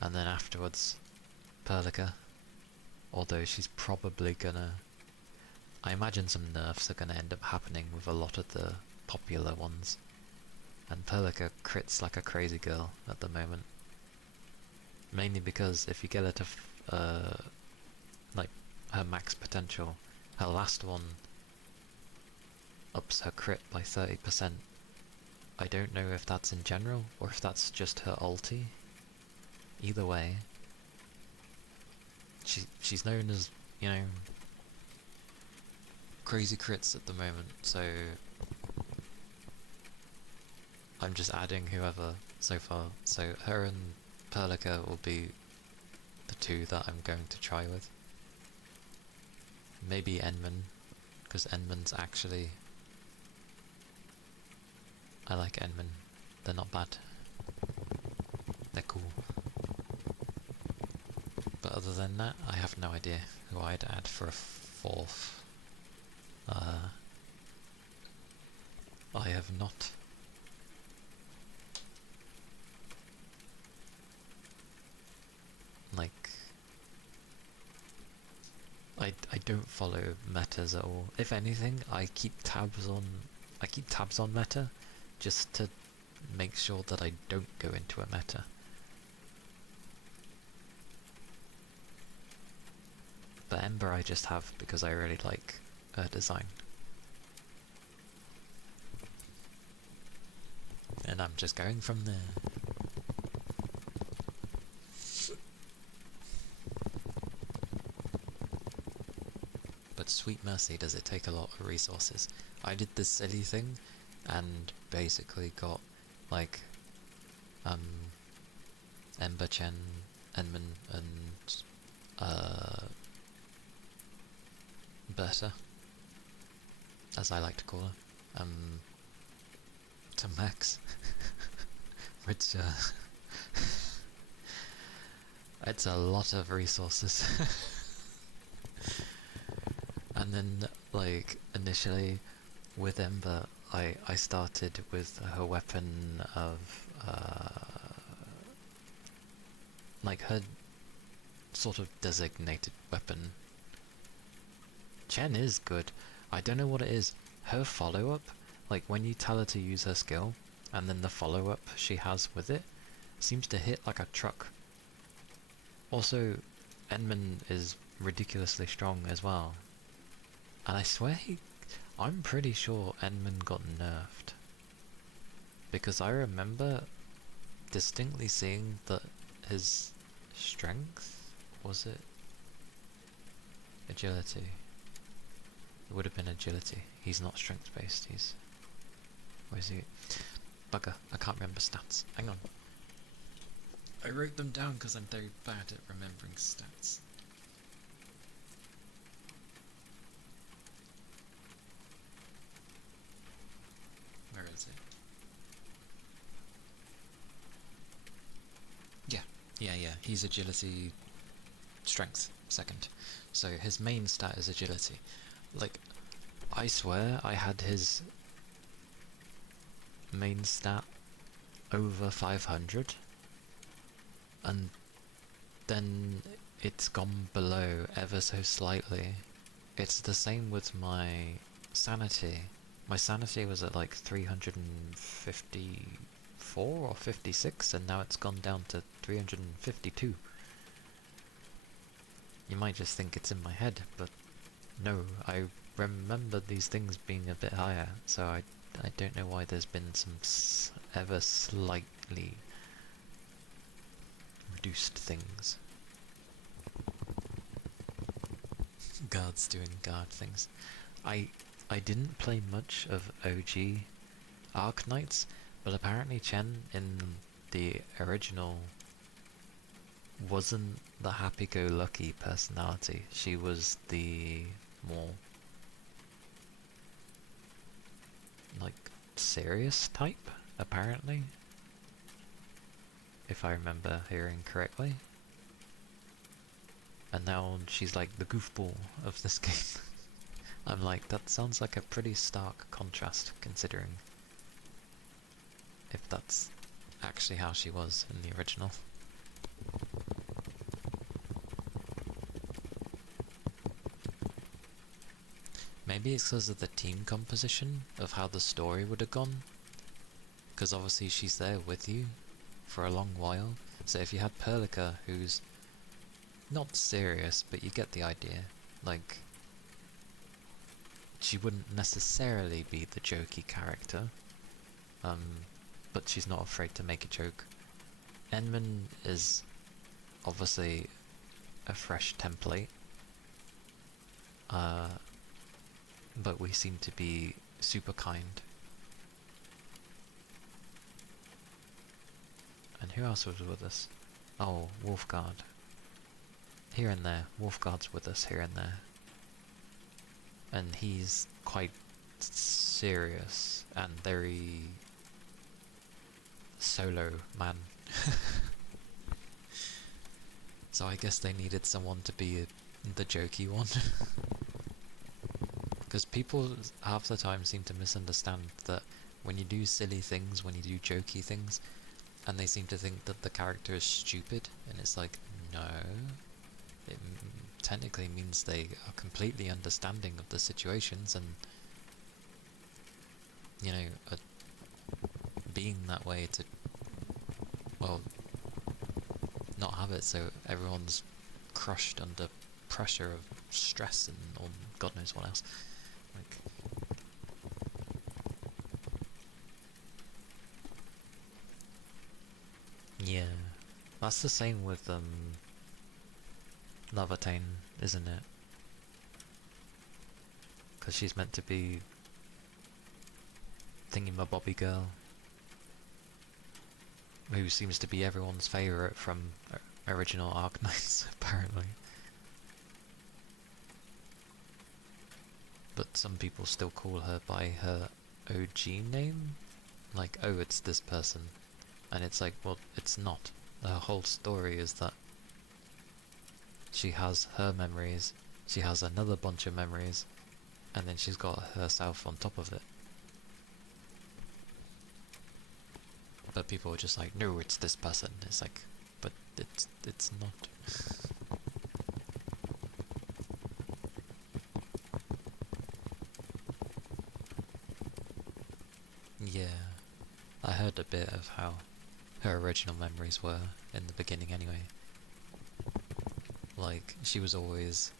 And then afterwards, Perlica, although she's probably gonna... I imagine some nerfs are gonna end up happening with a lot of the popular ones, and Perlica crits like a crazy girl at the moment. Mainly because if you get her to, like, her max potential, her last one ups her crit by 30%. I don't know if that's in general, or if that's just her ulti. Either way, she's known as, you know, crazy crits at the moment, so I'm just adding whoever so far. So her and Perlica will be the two that I'm going to try with. Maybe Enman, because Enman's actually... I like Enman. They're not bad. They're cool. But other than that, I have no idea who I'd add for a fourth. I have not. Like, don't follow metas at all. If anything, I keep tabs on meta just to make sure that I don't go into a meta. But Ember I just have because I really like her design. And I'm just going from there. But sweet mercy, does it take a lot of resources. I did this silly thing and basically got like Ember, Chen, Enman, and Berta, as I like to call her, to max, which it's a lot of resources. And then, like, initially with Ember, I started with her weapon of like her sort of designated weapon. Chen is good. I don't know what it is. Her follow-up, like when you tell her to use her skill, and then the follow-up she has with it, seems to hit like a truck. Also, Enman is ridiculously strong as well. And I swear I'm pretty sure Enman got nerfed. Because I remember distinctly seeing that his strength, was it? Agility. It would have been agility. He's not strength based, he's... Where is he? Bugger, I can't remember stats. Hang on. I wrote them down because I'm very bad at remembering stats. Where is it? Yeah, he's agility, strength, second. So his main stat is agility. Like, I swear I had his main stat over 500, and then it's gone below ever so slightly. It's the same with my sanity. My sanity was at like 354 or 56, and now it's gone down to 352. You might just think it's in my head, but no, I remember these things being a bit higher, so I don't know why there's been some ever slightly reduced things. Guards doing guard things. I didn't play much of OG Arknights, but apparently Chen in the original wasn't the happy-go-lucky personality. She was the more like serious type, apparently, if I remember hearing correctly. And now she's like the goofball of this game. I'm like, that sounds like a pretty stark contrast, considering if that's actually how she was in the original. Maybe it's because of the team composition, of how the story would have gone. Because obviously she's there with you for a long while. So if you had Perlica, who's not serious, but you get the idea. Like, she wouldn't necessarily be the jokey character, but she's not afraid to make a joke. Enman is obviously a fresh template, but we seem to be super kind. And who else was with us? Oh, Wolfguard. Here and there. Wolfguard's with us here and there. And he's quite serious and very solo man. So I guess they needed someone to be the jokey one. Because people half the time seem to misunderstand that when you do silly things, when you do jokey things, and they seem to think that the character is stupid, and it's like, no. it technically means they are completely understanding of the situations and, you know, are being that way to, well, not have it so everyone's crushed under pressure of stress and or God knows what else. Like, yeah, that's the same with Lavatane, isn't it? Because she's meant to be thingy-my-bobby girl, who seems to be everyone's favourite from original Arknights, apparently. But some people still call her by her OG name? Like, oh, it's this person. And it's like, well, it's not. Her whole story is that she has her memories, she has another bunch of memories, and then she's got herself on top of it. But people are just like, no, it's this person. It's like, but it's not. Yeah, I heard a bit of how her original memories were in the beginning anyway. Like, she was always...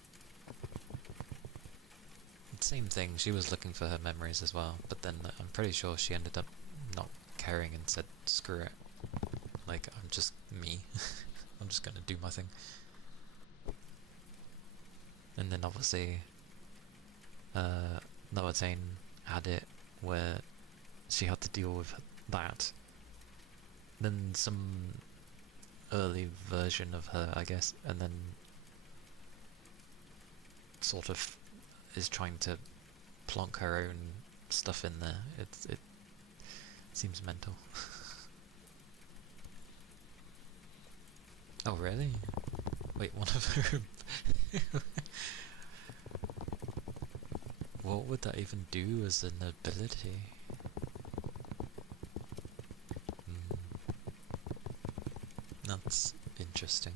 Same thing, she was looking for her memories as well, but then I'm pretty sure she ended up not caring and said, screw it. Like, I'm just me. I'm just gonna do my thing. And then obviously, Noatane had it where she had to deal with that. Then some early version of her, I guess, and then sort of is trying to plonk her own stuff in there. It seems mental. Oh really? Wait, one of her... What would that even do as an ability? That's interesting.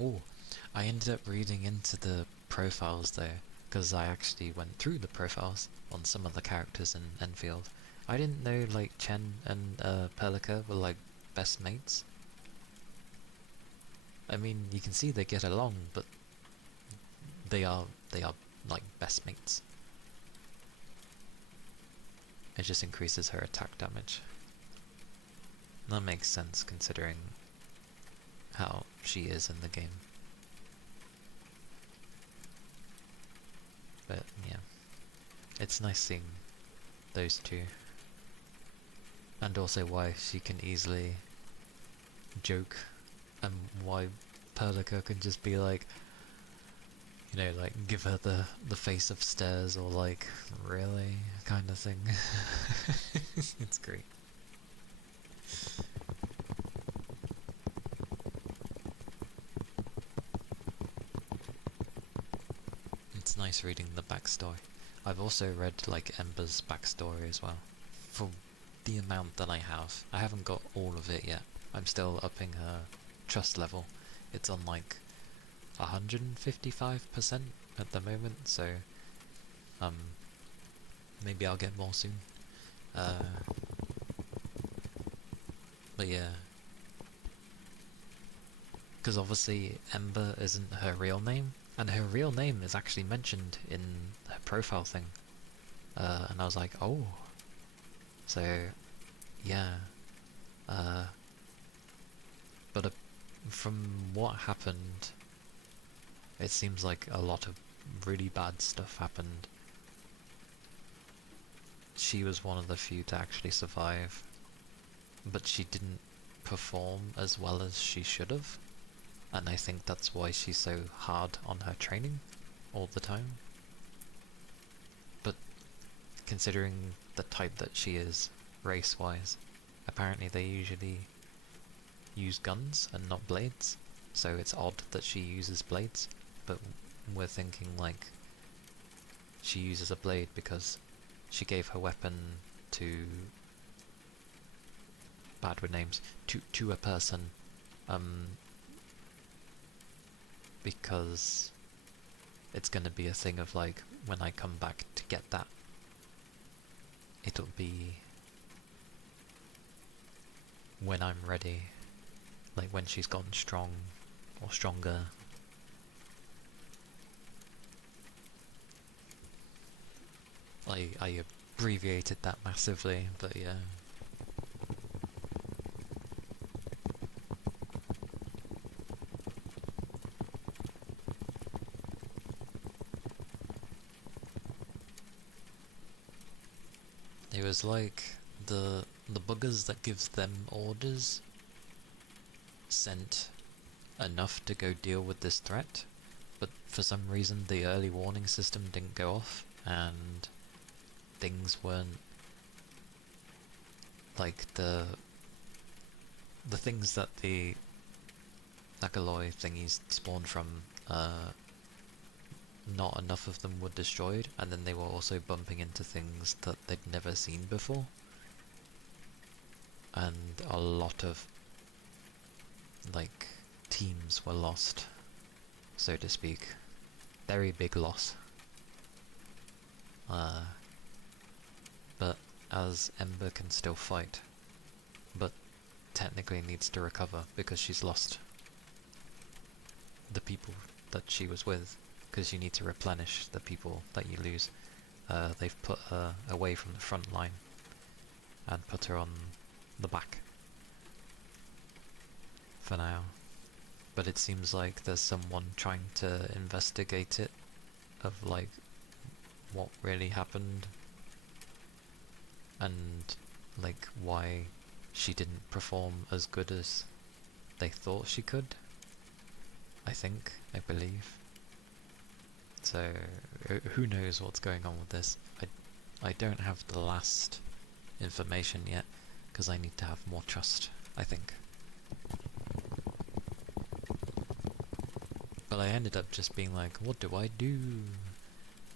Oh, I ended up reading into the profiles there, because I actually went through the profiles on some of the characters in Enfield. I didn't know, like, Chen and Pelika were, like, best mates. I mean, you can see they get along, but they are, like, best mates. It just increases her attack damage. That makes sense, considering how she is in the game. But yeah, it's nice seeing those two. And also why she can easily joke, and why Perlica can just be like, you know, like, give her the face of stairs, or like, really, kind of thing. It's great. It's nice reading the backstory. I've also read, like, Ember's backstory as well. For the amount that I have. I haven't got all of it yet. I'm still upping her trust level. It's on, like, 155% at the moment, so maybe I'll get more soon. But yeah, because obviously Ember isn't her real name, and her real name is actually mentioned in her profile thing, and I was like, oh, so yeah, but from what happened, it seems like a lot of really bad stuff happened. She was one of the few to actually survive, but she didn't perform as well as she should have, and I think that's why she's so hard on her training all the time. But considering the type that she is, race-wise, apparently they usually use guns and not blades, so it's odd that she uses blades, but we're thinking like she uses a blade because she gave her weapon to bad with names, to a person, because it's gonna be a thing of like, when I come back to get that, it'll be when I'm ready, like when she's gotten strong, or stronger. I abbreviated that massively, but yeah. It was like the buggers that gives them orders sent enough to go deal with this threat, but for some reason the early warning system didn't go off, and things weren't like the things that the Nagaloi thingies spawned from, not enough of them were destroyed, and then they were also bumping into things that they'd never seen before, and a lot of like teams were lost, so to speak. Very big loss. But as Ember can still fight, but technically needs to recover because she's lost the people that she was with, because you need to replenish the people that you lose. They've put her away from the front line and put her on the back for now. But it seems like there's someone trying to investigate it, of like what really happened and like why she didn't perform as good as they thought she could. I believe. So who knows what's going on with this. I don't have the last information yet, because I need to have more trust, I think. But I ended up just being like, what do I do?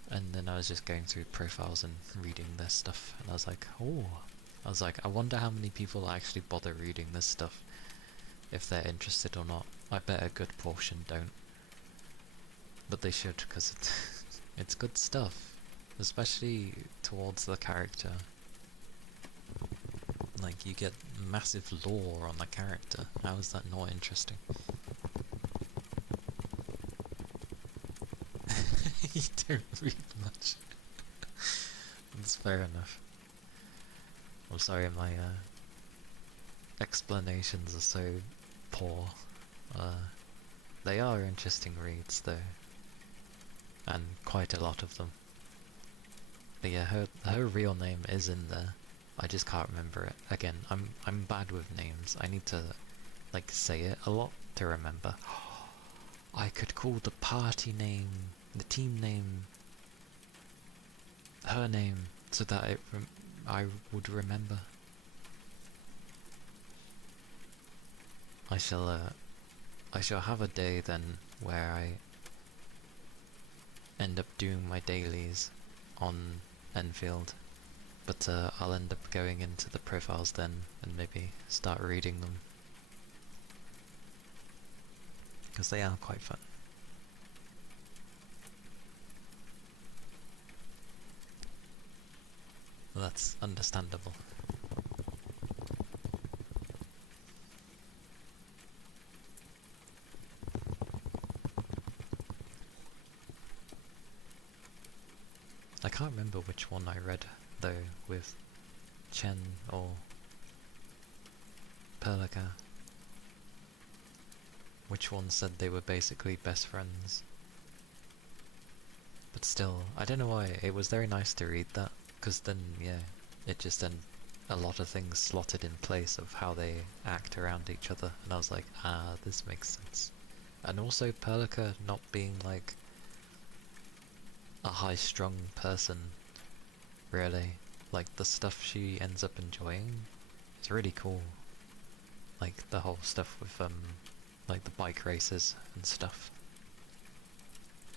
And then I was just going through profiles and reading their stuff, and I was like, oh. I was like, I wonder how many people actually bother reading this stuff, if they're interested or not. I bet a good portion don't. But they should, because it's good stuff. Especially towards the character. Like, you get massive lore on the character. How is that not interesting? You don't read much. That's fair enough. I'm sorry, my explanations are so poor. They are interesting reads, though. And quite a lot of them. But yeah, her real name is in there. I just can't remember it. Again, I'm bad with names. I need to like say it a lot to remember. I could call the party name, the team name, her name, so that I would remember. I shall have a day then where I end up doing my dailies on Enfield, but I'll end up going into the profiles then and maybe start reading them, because they are quite fun. Well, that's understandable. I can't remember which one I read, though, with Chen or Perlika. Which one said they were basically best friends. But still, I don't know why, it was very nice to read that, because then, yeah, it just then a lot of things slotted in place of how they act around each other, and I was like, ah, this makes sense. And also Perlika not being like a high-strung person, really. Like, the stuff she ends up enjoying is really cool. Like, the whole stuff with, like, the bike races and stuff.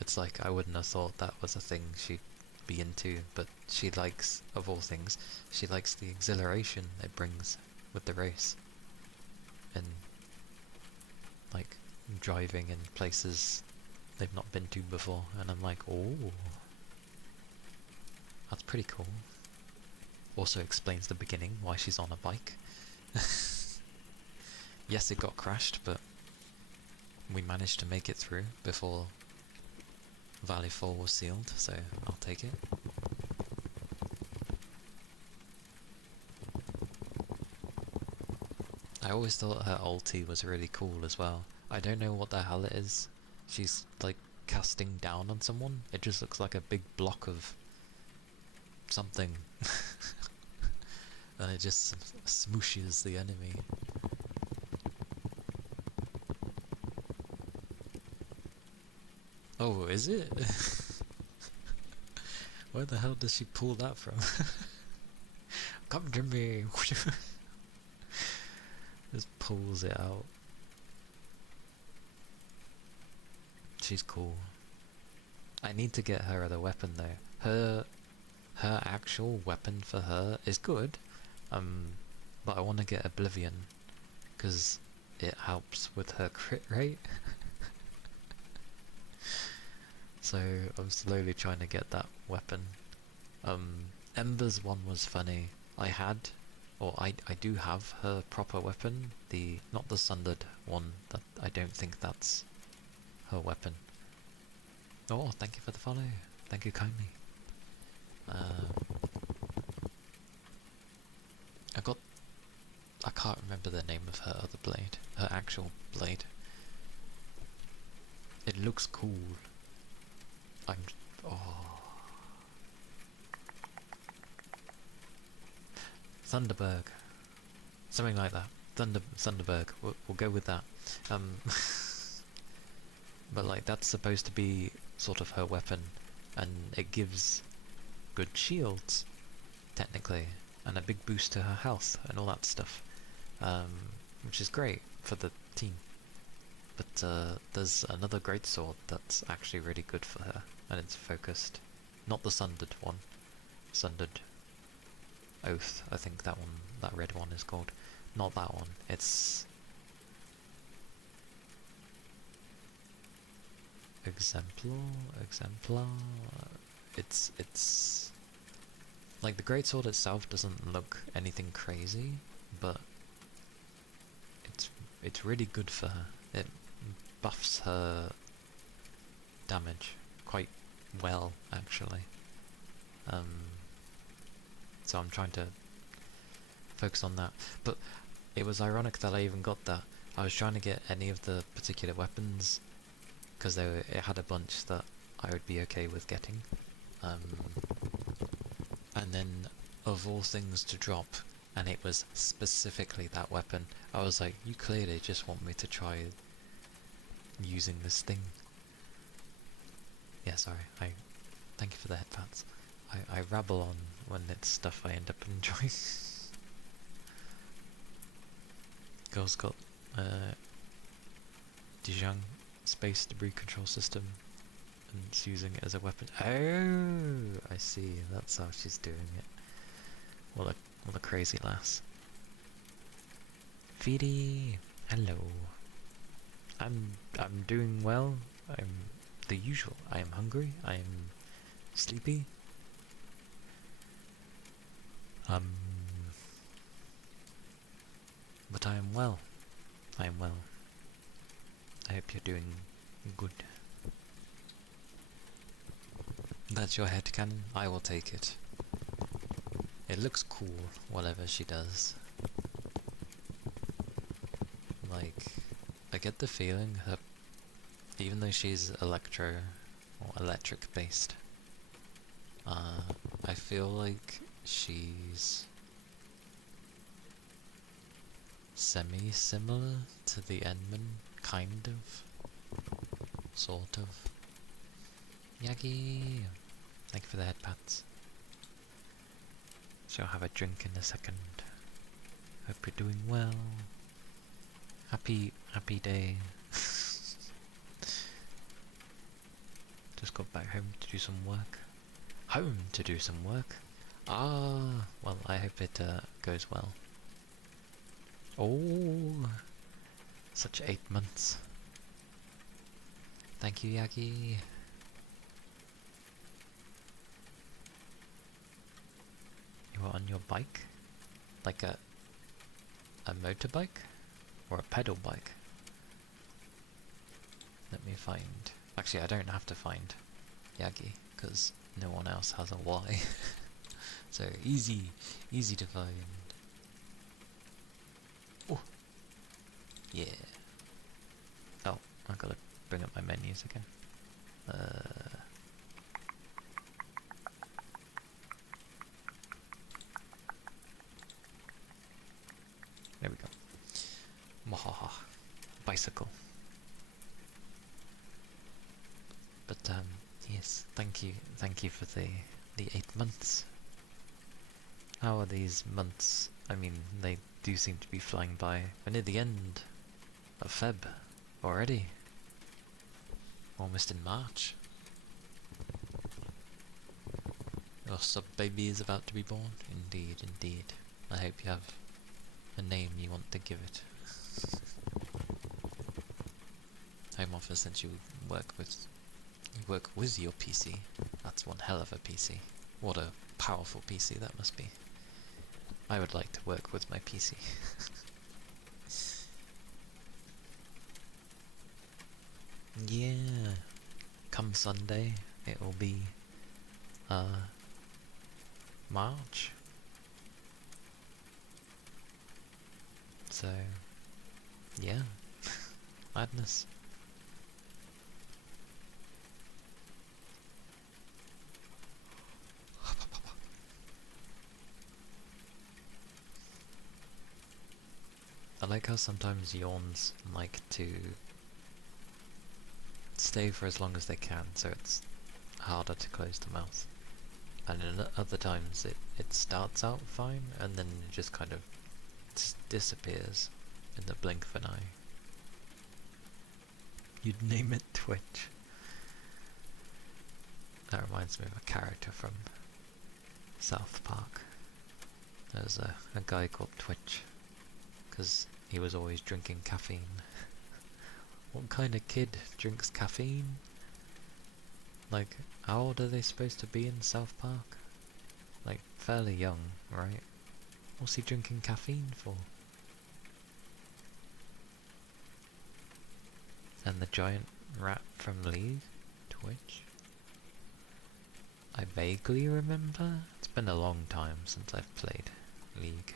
It's like, I wouldn't have thought that was a thing she'd be into, but she likes, of all things, she likes the exhilaration it brings. with the race. And like driving in places they've not been to before, and I'm like, oh, that's pretty cool. Also explains the beginning, why she's on a bike. Yes, it got crashed, but we managed to make it through before Valley 4 was sealed, so I'll take it. I always thought her ulti was really cool as well. I don't know what the hell it is. She's like casting down on someone. It just looks like a big block of something. And it just smooshes the enemy. Oh, is it? Where the hell does she pull that from? Come to me! Just pulls it out. She's cool. I need to get her other weapon though. Her actual weapon for her is good, but I want to get Oblivion because it helps with her crit rate. So I'm slowly trying to get that weapon. Ember's one was funny. I do have her proper weapon, not the Sundered one. That I don't think that's her weapon. Oh, thank you for the follow. Thank you kindly. I can't remember the name of her other blade. Her actual blade. It looks cool. Thunderberg. Something like that. Thunderberg. We'll go with that. But like that's supposed to be sort of her weapon, and it gives good shields, technically, and a big boost to her health and all that stuff, which is great for the team. But there's another greatsword that's actually really good for her, and it's focused. Not the Sundered one. Sundered Oath, I think that one, that red one is called. Not that one. It's Exemplar. It's like the greatsword itself doesn't look anything crazy, but it's really good for her. It buffs her damage quite well, actually. So I'm trying to focus on that. But it was ironic that I even got that. I was trying to get any of the particular weapons because it had a bunch that I would be okay with getting. And then, of all things to drop, and it was specifically that weapon, I was like, you clearly just want me to try using this thing. Yeah, sorry. Thank you for the headpats. I rabble on when it's stuff I end up enjoying. Girl's got Dijon space debris control system, and it's using it as a weapon. Oh, I see. That's how she's doing it. What a crazy lass. Feedy, hello. I'm doing well. I'm the usual. I am hungry. I am sleepy. But I am well. I am well. I hope you're doing good. That's your headcanon? I will take it. It looks cool, whatever she does. Like, I get the feeling that even though she's electric based, I feel like she's semi-similar to the Endman, kind of, sort of. Yagi! Thank you for the headpats. So I'll have a drink in a second. Hope you're doing well. Happy day. Just got back home to do some work. Home to do some work? Ah, well, I hope it goes well. Oh, such 8 months. Thank you, Yagi. You were on your bike? Like a motorbike? Or a pedal bike? Let me find... Actually, I don't have to find Yagi, because no one else has a Y. So easy to find. Oh, yeah. Oh, I gotta bring up my menus again. There we go. Mahaha. Bicycle. But yes, thank you for the 8 months. How are these months? I mean, they do seem to be flying by. We're near the end of Feb already. Almost in March. Your sub-baby is about to be born? Indeed, indeed. I hope you have a name you want to give it. Home Office, since you work with your PC. That's one hell of a PC. What a powerful PC that must be. I would like to work with my PC. Yeah. Come Sunday, it will be March. So yeah. Madness. I like how sometimes yawns like to stay for as long as they can, so it's harder to close the mouth. And in other times it starts out fine, and then it just kind of disappears in the blink of an eye. You'd name it Twitch. That reminds me of a character from South Park. There's a guy called Twitch, because he was always drinking caffeine. What kind of kid drinks caffeine? Like, how old are they supposed to be in South Park? Like, fairly young, right? What's he drinking caffeine for? And the giant rat from League? Twitch? I vaguely remember. It's been a long time since I've played League.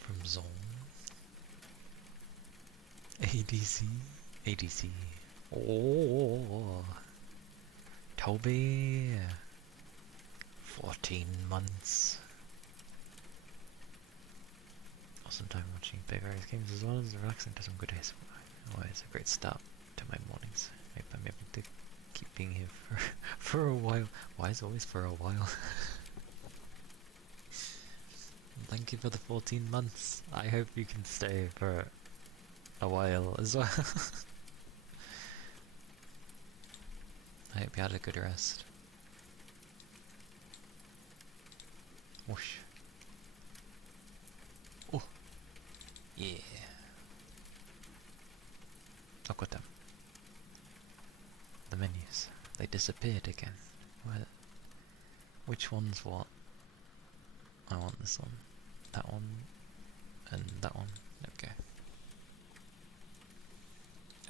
From Zone. ADC. ADC. Oh, Toby. 14 months. Awesome time watching big various games as well as relaxing to some good days. Always a great start to my mornings. Hope I'm able to keep being here for a while. Why is it always for a while? Thank you for the 14 months. I hope you can stay for a while as well. I hope you had a good rest. Whoosh. Oh. Yeah. Look at them. The menus. They disappeared again. Where? Which one's what? I want this one. That one. And that one. Okay.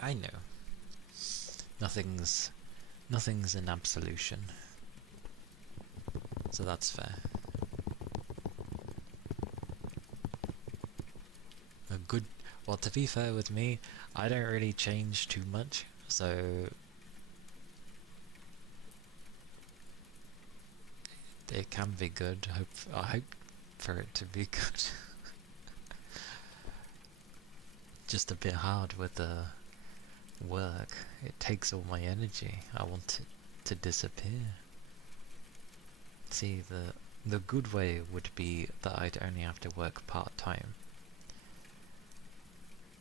I know. Nothing's an absolution. So that's fair. Well, to be fair with me, I don't really change too much, so it can be good. I hope for it to be good. just a bit hard with the work. It takes all my energy. I want it to disappear. See, the good way would be that I'd only have to work part-time.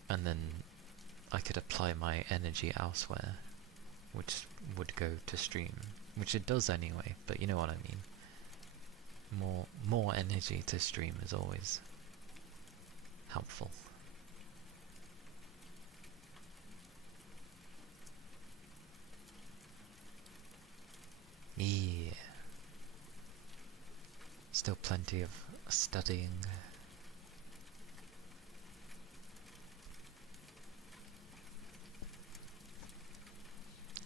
And then I could apply my energy elsewhere, which would go to stream. Which it does anyway, but you know what I mean. More energy to stream is always helpful. Yeah. Still plenty of studying.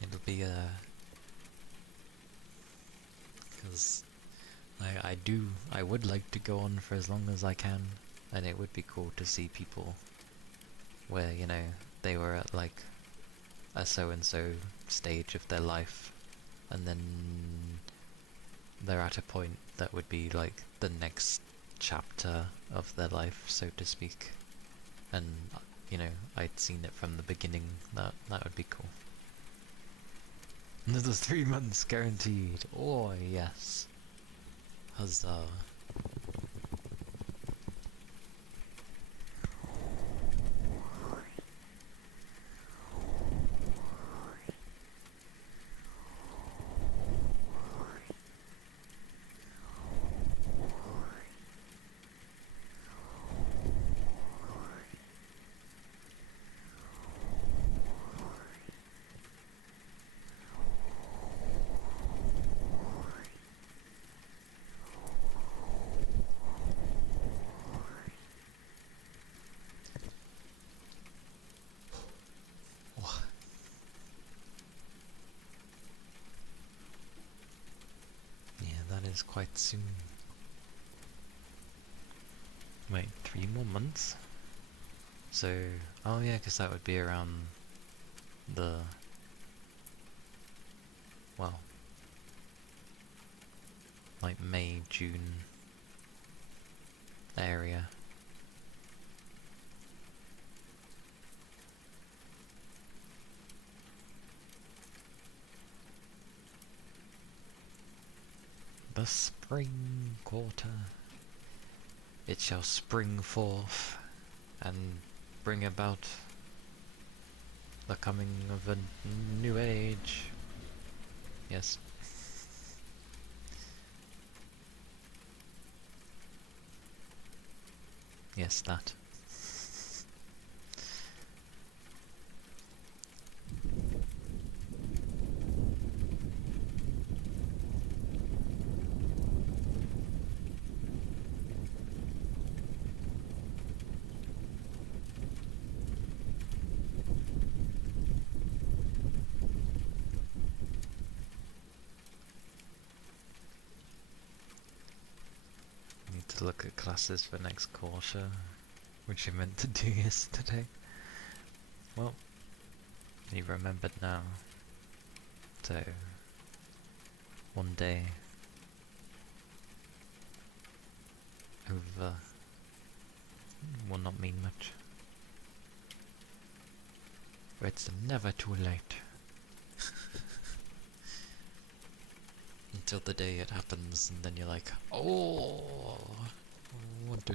It'll be because I would like to go on for as long as I can, and it would be cool to see people where, you know, they were at like a so-and-so stage of their life, and then they're at a point that would be like the next chapter of their life, so to speak, and, you know, I'd seen it from the beginning. That would be cool. Another 3 months guaranteed. Oh yes. Huzzah. Is quite soon. Wait, 3 more months? So, oh yeah, because that would be around the, well, like May, June area. The spring quarter. It shall spring forth and bring about the coming of a new age. Yes. Yes, that. To look at classes for next quarter, which I meant to do yesterday. Well, you remembered now. So, one day over will not mean much. But it's never too late. Until the day it happens, and then you're like, oh, what?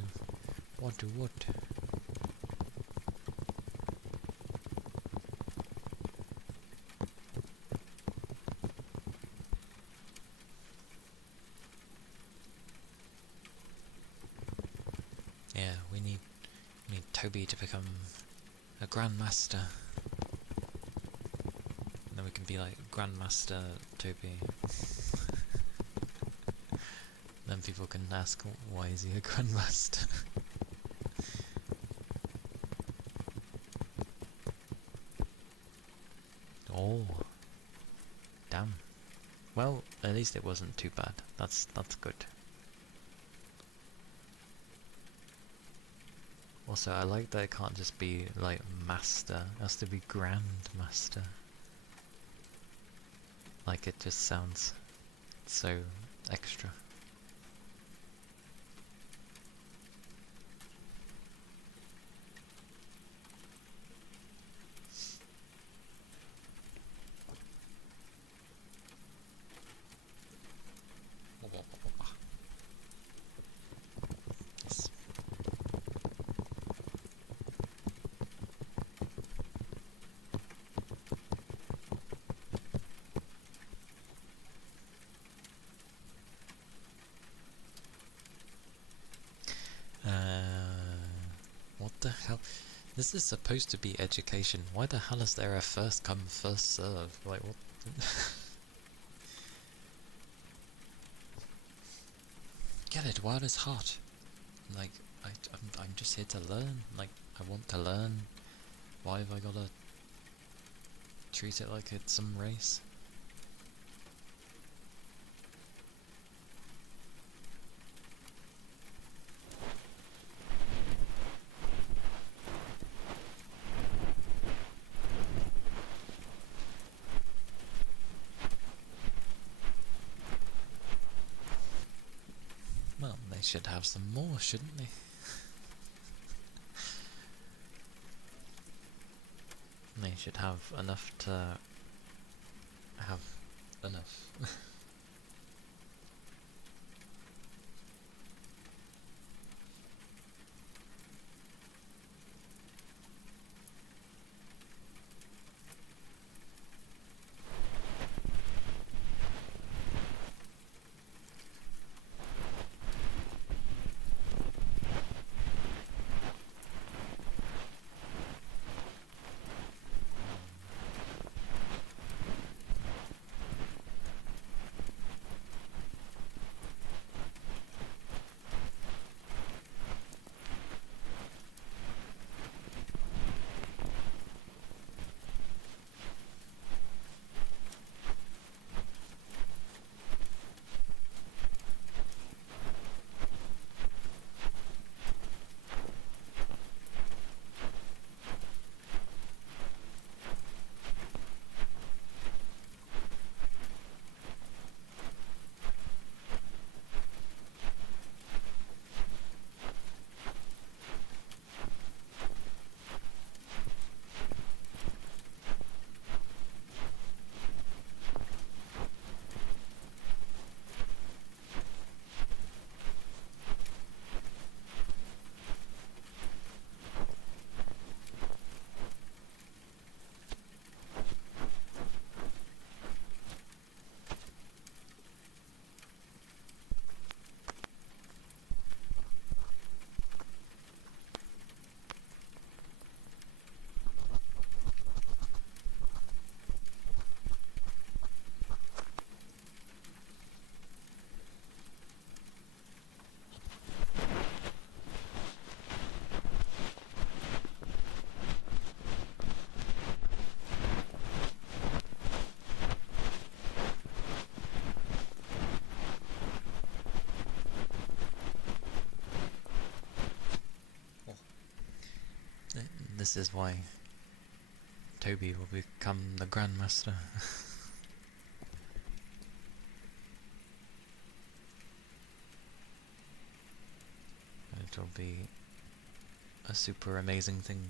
Yeah, we need Toby to become a Grandmaster. And then we can be like Grandmaster Toby. Then people can ask, why is he a Grandmaster? Oh, damn. Well, at least it wasn't too bad. That's good. Also, I like that it can't just be like Master. It has to be Grandmaster. Like, it just sounds so extra. the hell? This is supposed to be education. Why the hell is there a first come, first serve? Like, what? Get it while it's hot. Like, I'm just here to learn. Like, I want to learn. Why have I gotta treat it like it's some race? Well, they should have some more, shouldn't they? They should have enough to have enough. This is why Toby will become the Grandmaster. It'll be a super amazing thing.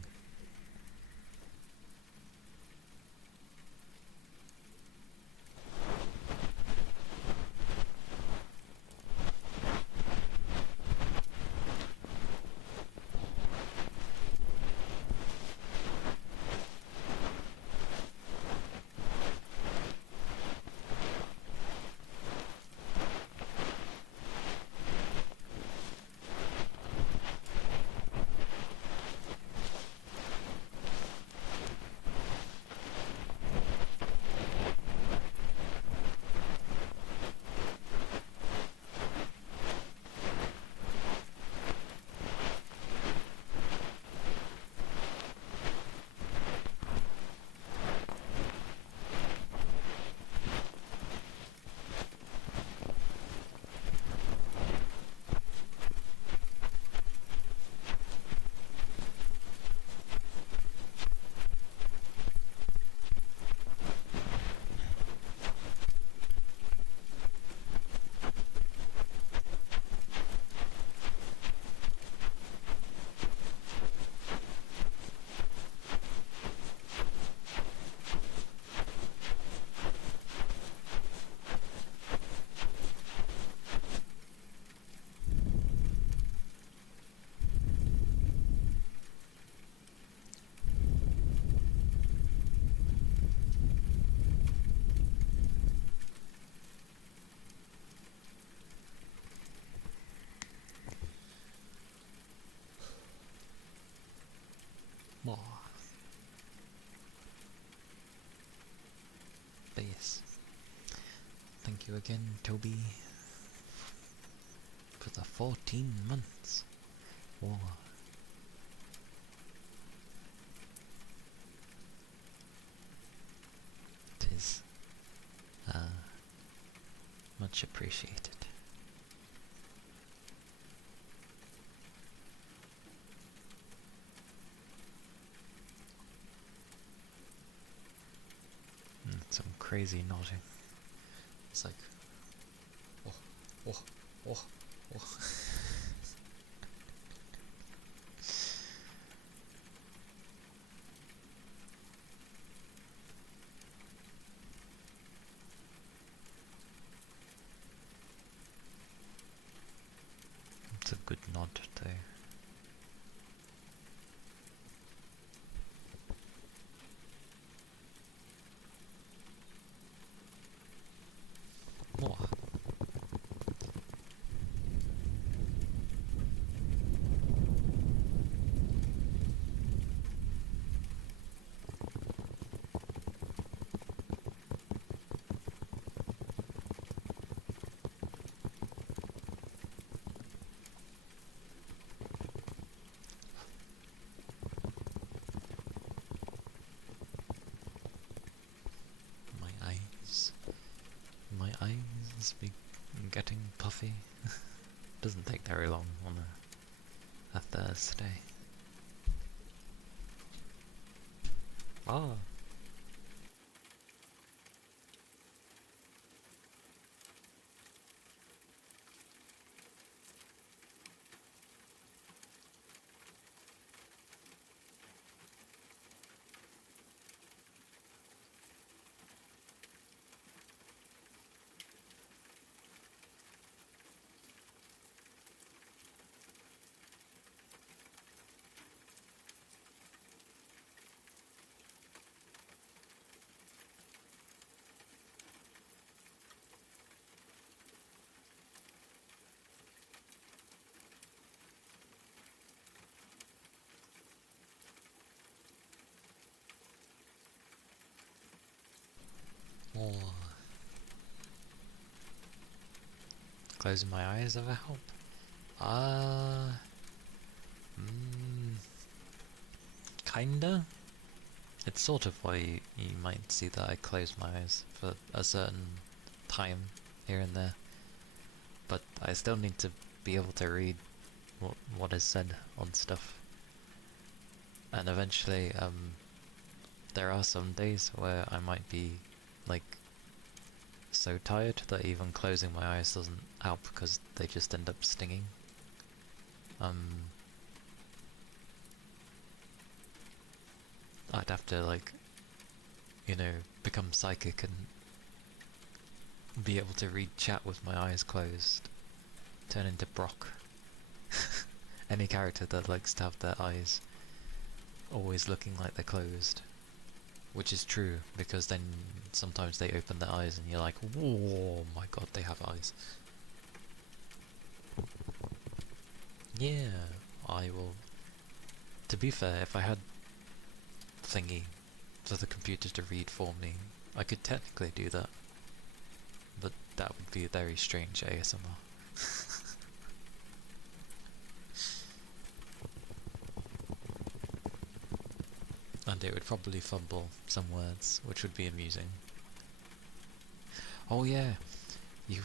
more. But yes, thank you again, Toby, for the 14 months. War. Tis much appreciated. Some crazy nodding. It's like, oh, oh, oh, oh. It's a good nod too. More. My eyes be getting puffy. Doesn't take very long on a Thursday. Ah. Oh. Closing my eyes ever help? Kinda. It's sort of why you might see that I close my eyes for a certain time here and there. But I still need to be able to read what is said on stuff. And eventually, there are some days where I might be, like, so tired that even closing my eyes doesn't help because they just end up stinging. I'd have to, like, you know, become psychic and be able to read chat with my eyes closed. Turn into Brock. Any character that likes to have their eyes always looking like they're closed. Which is true, because then sometimes they open their eyes and you're like, whoa, my god, they have eyes. Yeah, I will. To be fair, if I had thingy for the computer to read for me, I could technically do that. But that would be a very strange ASMR. And it would probably fumble some words, which would be amusing. Oh yeah, you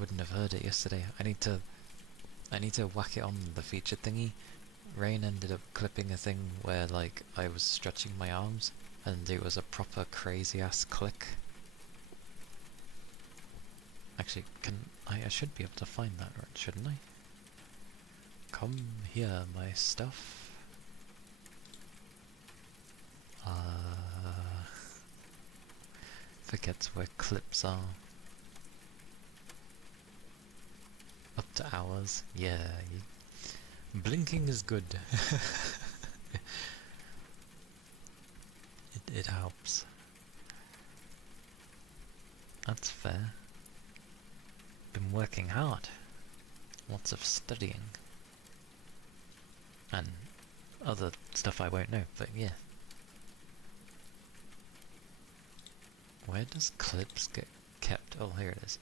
wouldn't have heard it yesterday. I need to whack it on the feature thingy. Rain ended up clipping a thing where, like, I was stretching my arms and it was a proper crazy ass click. Actually, I should be able to find that, shouldn't I? Come here, my stuff. Forgets where clips are. Up to hours. Yeah, blinking is good. it helps. That's fair. Been working hard. Lots of studying. And other stuff I won't know, but yeah. Where does clips get kept? Oh, here it is.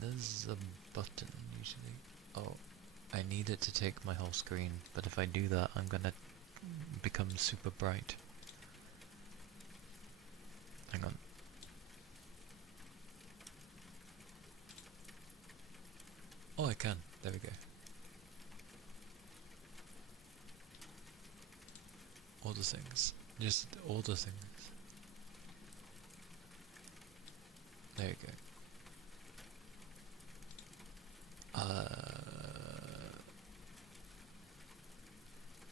There's a button usually. Oh, I need it to take my whole screen, but if I do that, I'm gonna become super bright. Hang on. Oh, I can. There we go. All the things. Just all the things. There you go.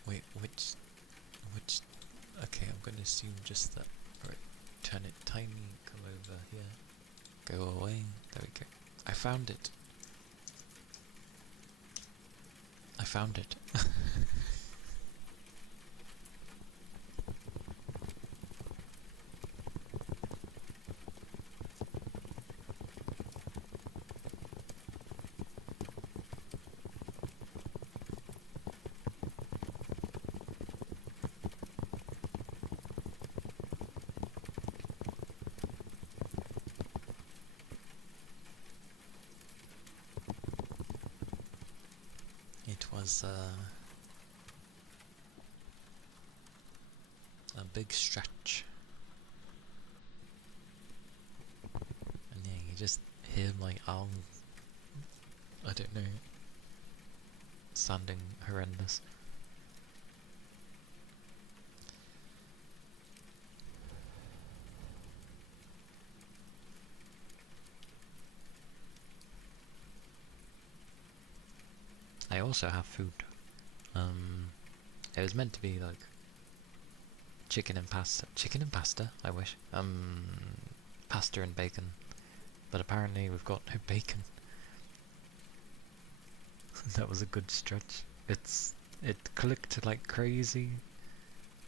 Wait, which, okay, I'm gonna assume just that. Right, turn it tiny, come over here, go away, there we go. I found it. I found it. It was a big stretch. And yeah, you just hear my arm, I don't know, sounding horrendous. I also have food. It was meant to be like chicken and pasta. Chicken and pasta, I wish. Pasta and bacon. But apparently we've got no bacon. That was a good stretch. It clicked like crazy.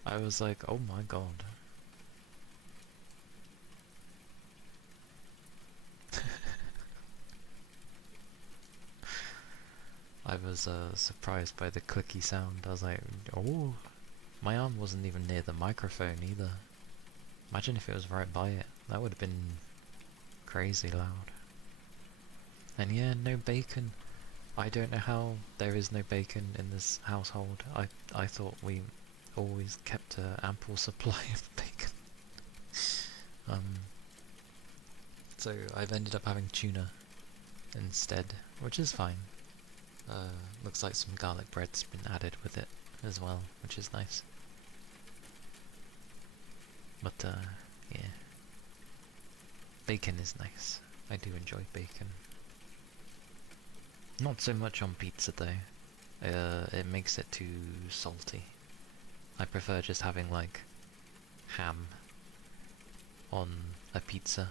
I was like, oh my god. I was surprised by the clicky sound. I was like, oh, my arm wasn't even near the microphone either. Imagine if it was right by it. That would have been crazy loud. And yeah, no bacon. I don't know how there is no bacon in this household. I thought we always kept an ample supply of bacon. So I've ended up having tuna instead, which is fine. Looks like some garlic bread's been added with it as well, which is nice. But yeah, bacon is nice. I do enjoy bacon. Not so much on pizza though. It makes it too salty. I prefer just having like ham on a pizza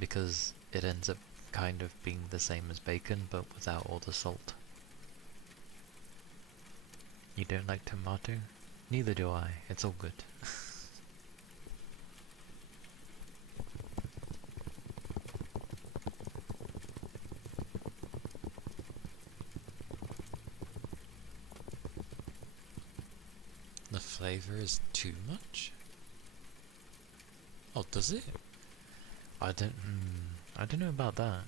because it ends up kind of being the same as bacon but without all the salt. You don't like tomato? Neither do I. It's all good. The flavor is too much? Oh, does it? I don't know about that.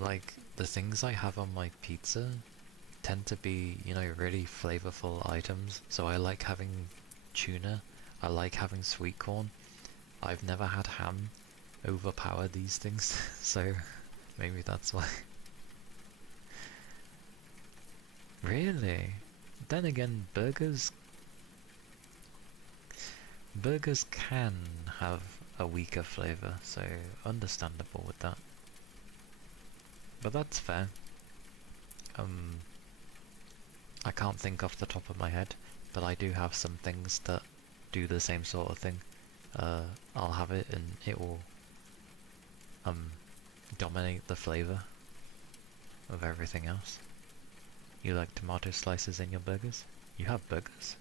Like, the things I have on my pizza tend to be, you know, really flavorful items. So I like having tuna, I like having sweet corn. I've never had ham overpower these things, so maybe that's why. Really? Then again, burgers can have a weaker flavour, so understandable with that. But that's fair. I can't think off the top of my head, but I do have some things that do the same sort of thing. I'll have it and it will dominate the flavour of everything else. You like tomato slices in your burgers? You have burgers?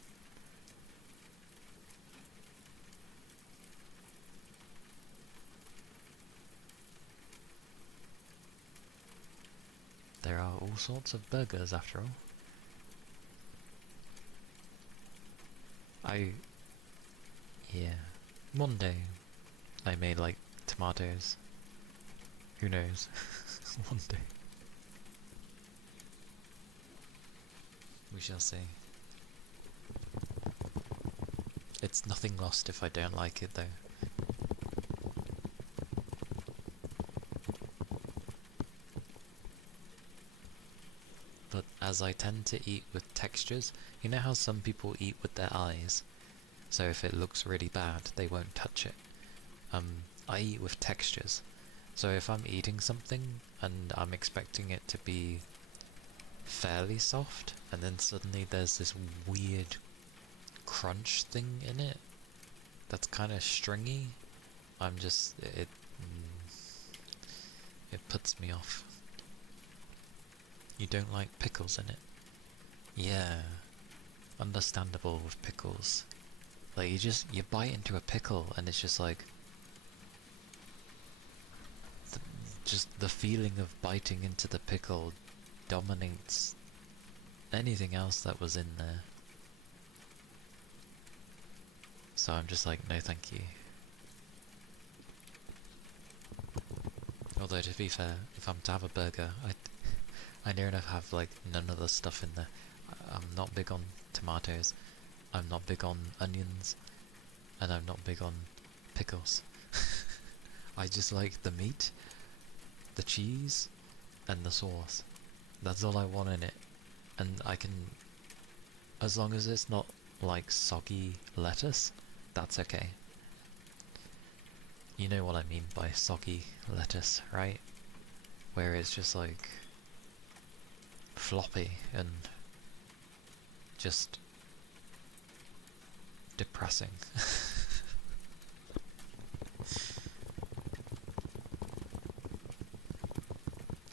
there are all sorts of burgers after all. Yeah, one day I may like tomatoes. Who knows? One day. We shall see. It's nothing lost if I don't like it though. But as I tend to eat with textures, you know how some people eat with their eyes? So if it looks really bad, they won't touch it. I eat with textures. So if I'm eating something and I'm expecting it to be fairly soft, and then suddenly there's this weird crunch thing in it that's kind of stringy, it puts me off. You don't like pickles in it? Yeah, understandable with pickles. Like you bite into a pickle and it's just like, just the feeling of biting into the pickle dominates anything else that was in there. So I'm just like, no thank you. Although to be fair, if I'm to have a burger, I near enough have like none of the stuff in there. I'm not big on tomatoes, I'm not big on onions, and I'm not big on pickles. I just like the meat, the cheese, and the sauce. That's all I want in it. And I can, as long as it's not like soggy lettuce, that's okay. You know what I mean by soggy lettuce, right? Where it's just like floppy and just depressing.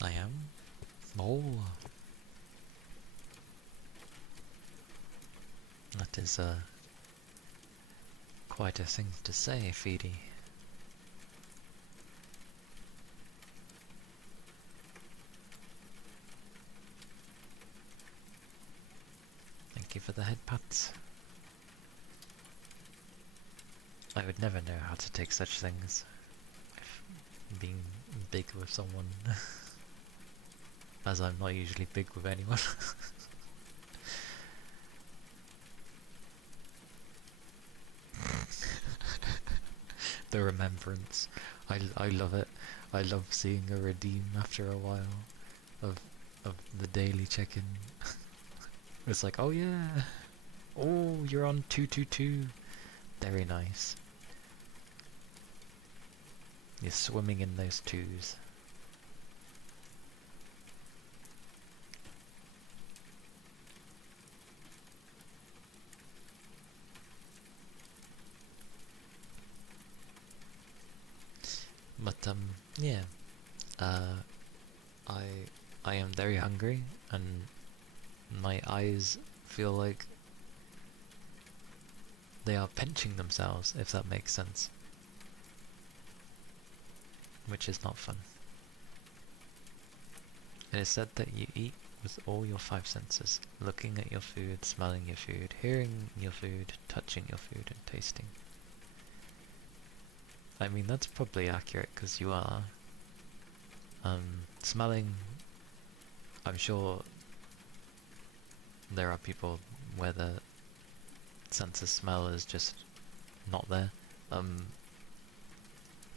I am? Oh. That is quite a thing to say, Feedy. Thank you for the head pats. I would never know how to take such things. Being big with someone. As I'm not usually big with anyone. The remembrance. I love it. I love seeing a redeem after a while of the daily check-in. It's like, oh yeah. Oh, you're on 222. Very nice. You're swimming in those twos. But yeah. I am very hungry and my eyes feel like they are pinching themselves, if that makes sense. Which is not fun. It is said that you eat with all your 5 senses, looking at your food, smelling your food, hearing your food, touching your food, and tasting. I mean, that's probably accurate, because you are. Smelling, I'm sure there are people where the sense of smell is just not there.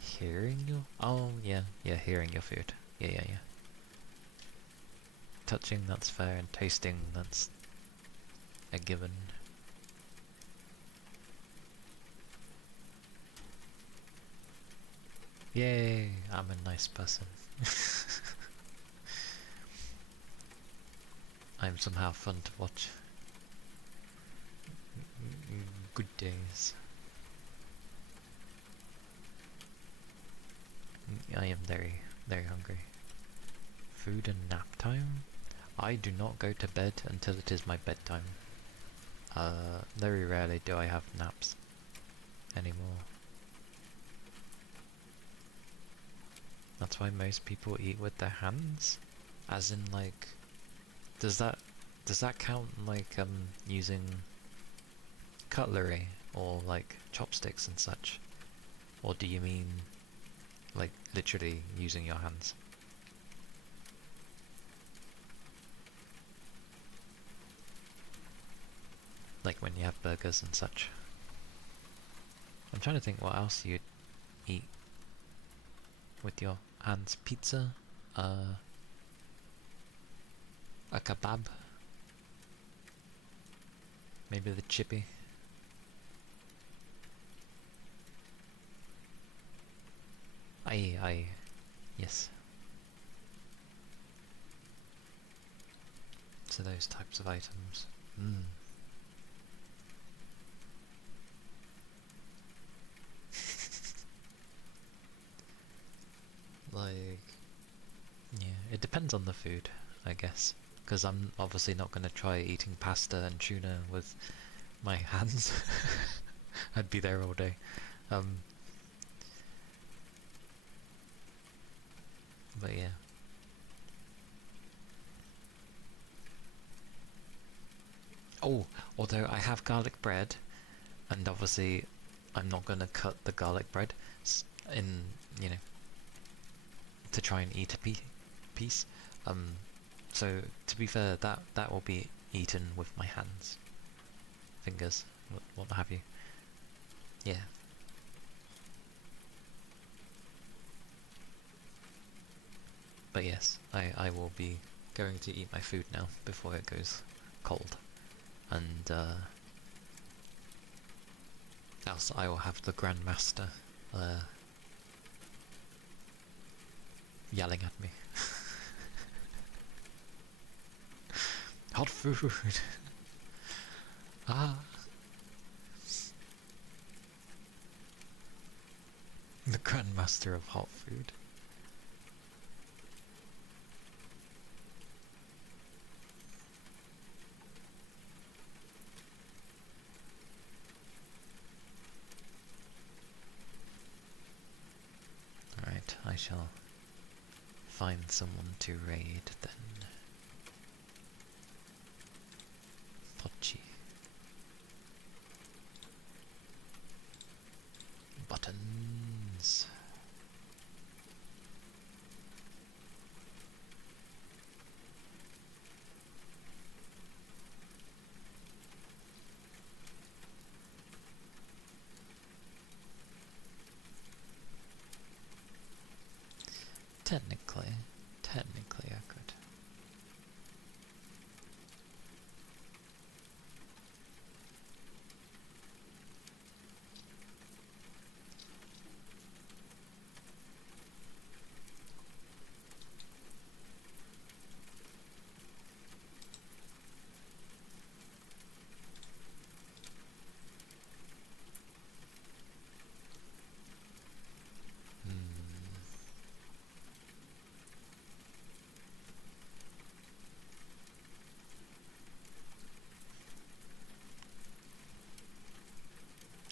Hearing your... Oh, yeah, hearing your food. Yeah. Touching, that's fair, and tasting, that's a given. Yay, I'm a nice person. I'm somehow fun to watch. Good days. I am very, very hungry. Food and nap time? I do not go to bed until it is my bedtime. Very rarely do I have naps anymore. That's why most people eat with their hands? As in, like, does that count like using cutlery or like chopsticks and such? Or do you mean like literally using your hands? Like when you have burgers and such. I'm trying to think what else you'd eat with your hands. Pizza? A kebab? Maybe the chippy? Aye. Yes. So those types of items. Like, yeah, it depends on the food, I guess. Because I'm obviously not going to try eating pasta and tuna with my hands. I'd be there all day. But yeah. Oh, although I have garlic bread, and obviously I'm not going to cut the garlic bread in, to try and eat a piece. So to be fair, that will be eaten with my hands, fingers, what have you. Yeah. But yes, I will be going to eat my food now before it goes cold, and else I will have the Grandmaster yelling at me. Hot food! Ah! The Grandmaster of hot food. Alright, I shall find someone to raid then. Pochi. Buttons. Technically I could.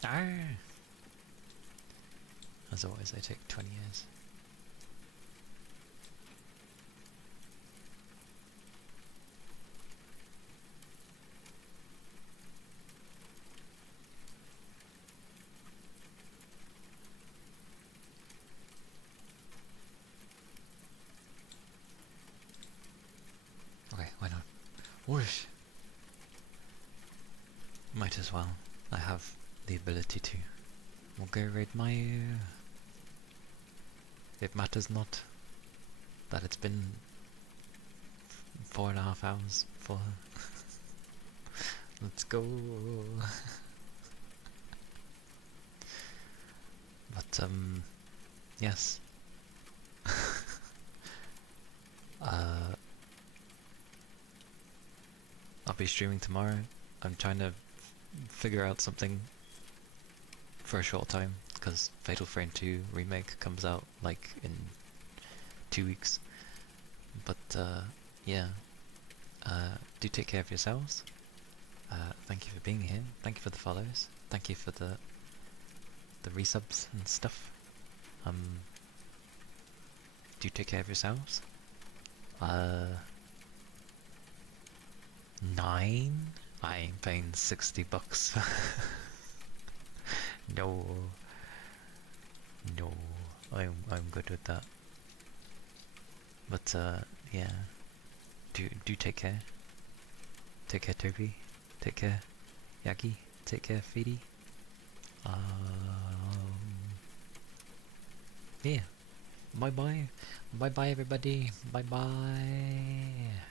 Ah! As always, they take 20 years. Okay, why not? Whoosh! Might as well. I have the ability to. We'll go raid my... It matters not that it's been 4.5 hours for... Let's go! But, yes. I'll be streaming tomorrow. I'm trying to figure out something for a short time, because Fatal Frame 2 Remake comes out, like, in 2 weeks. But, yeah. Do take care of yourselves. Thank you for being here. Thank you for the follows. Thank you for the resubs and stuff. Do take care of yourselves. 9? I ain't paying $60. No, no, I'm good with that. But yeah, do take care. Take care, Toby. Take care, Yagi. Take care, Feedy. Yeah. Bye bye. Bye bye, everybody. Bye bye.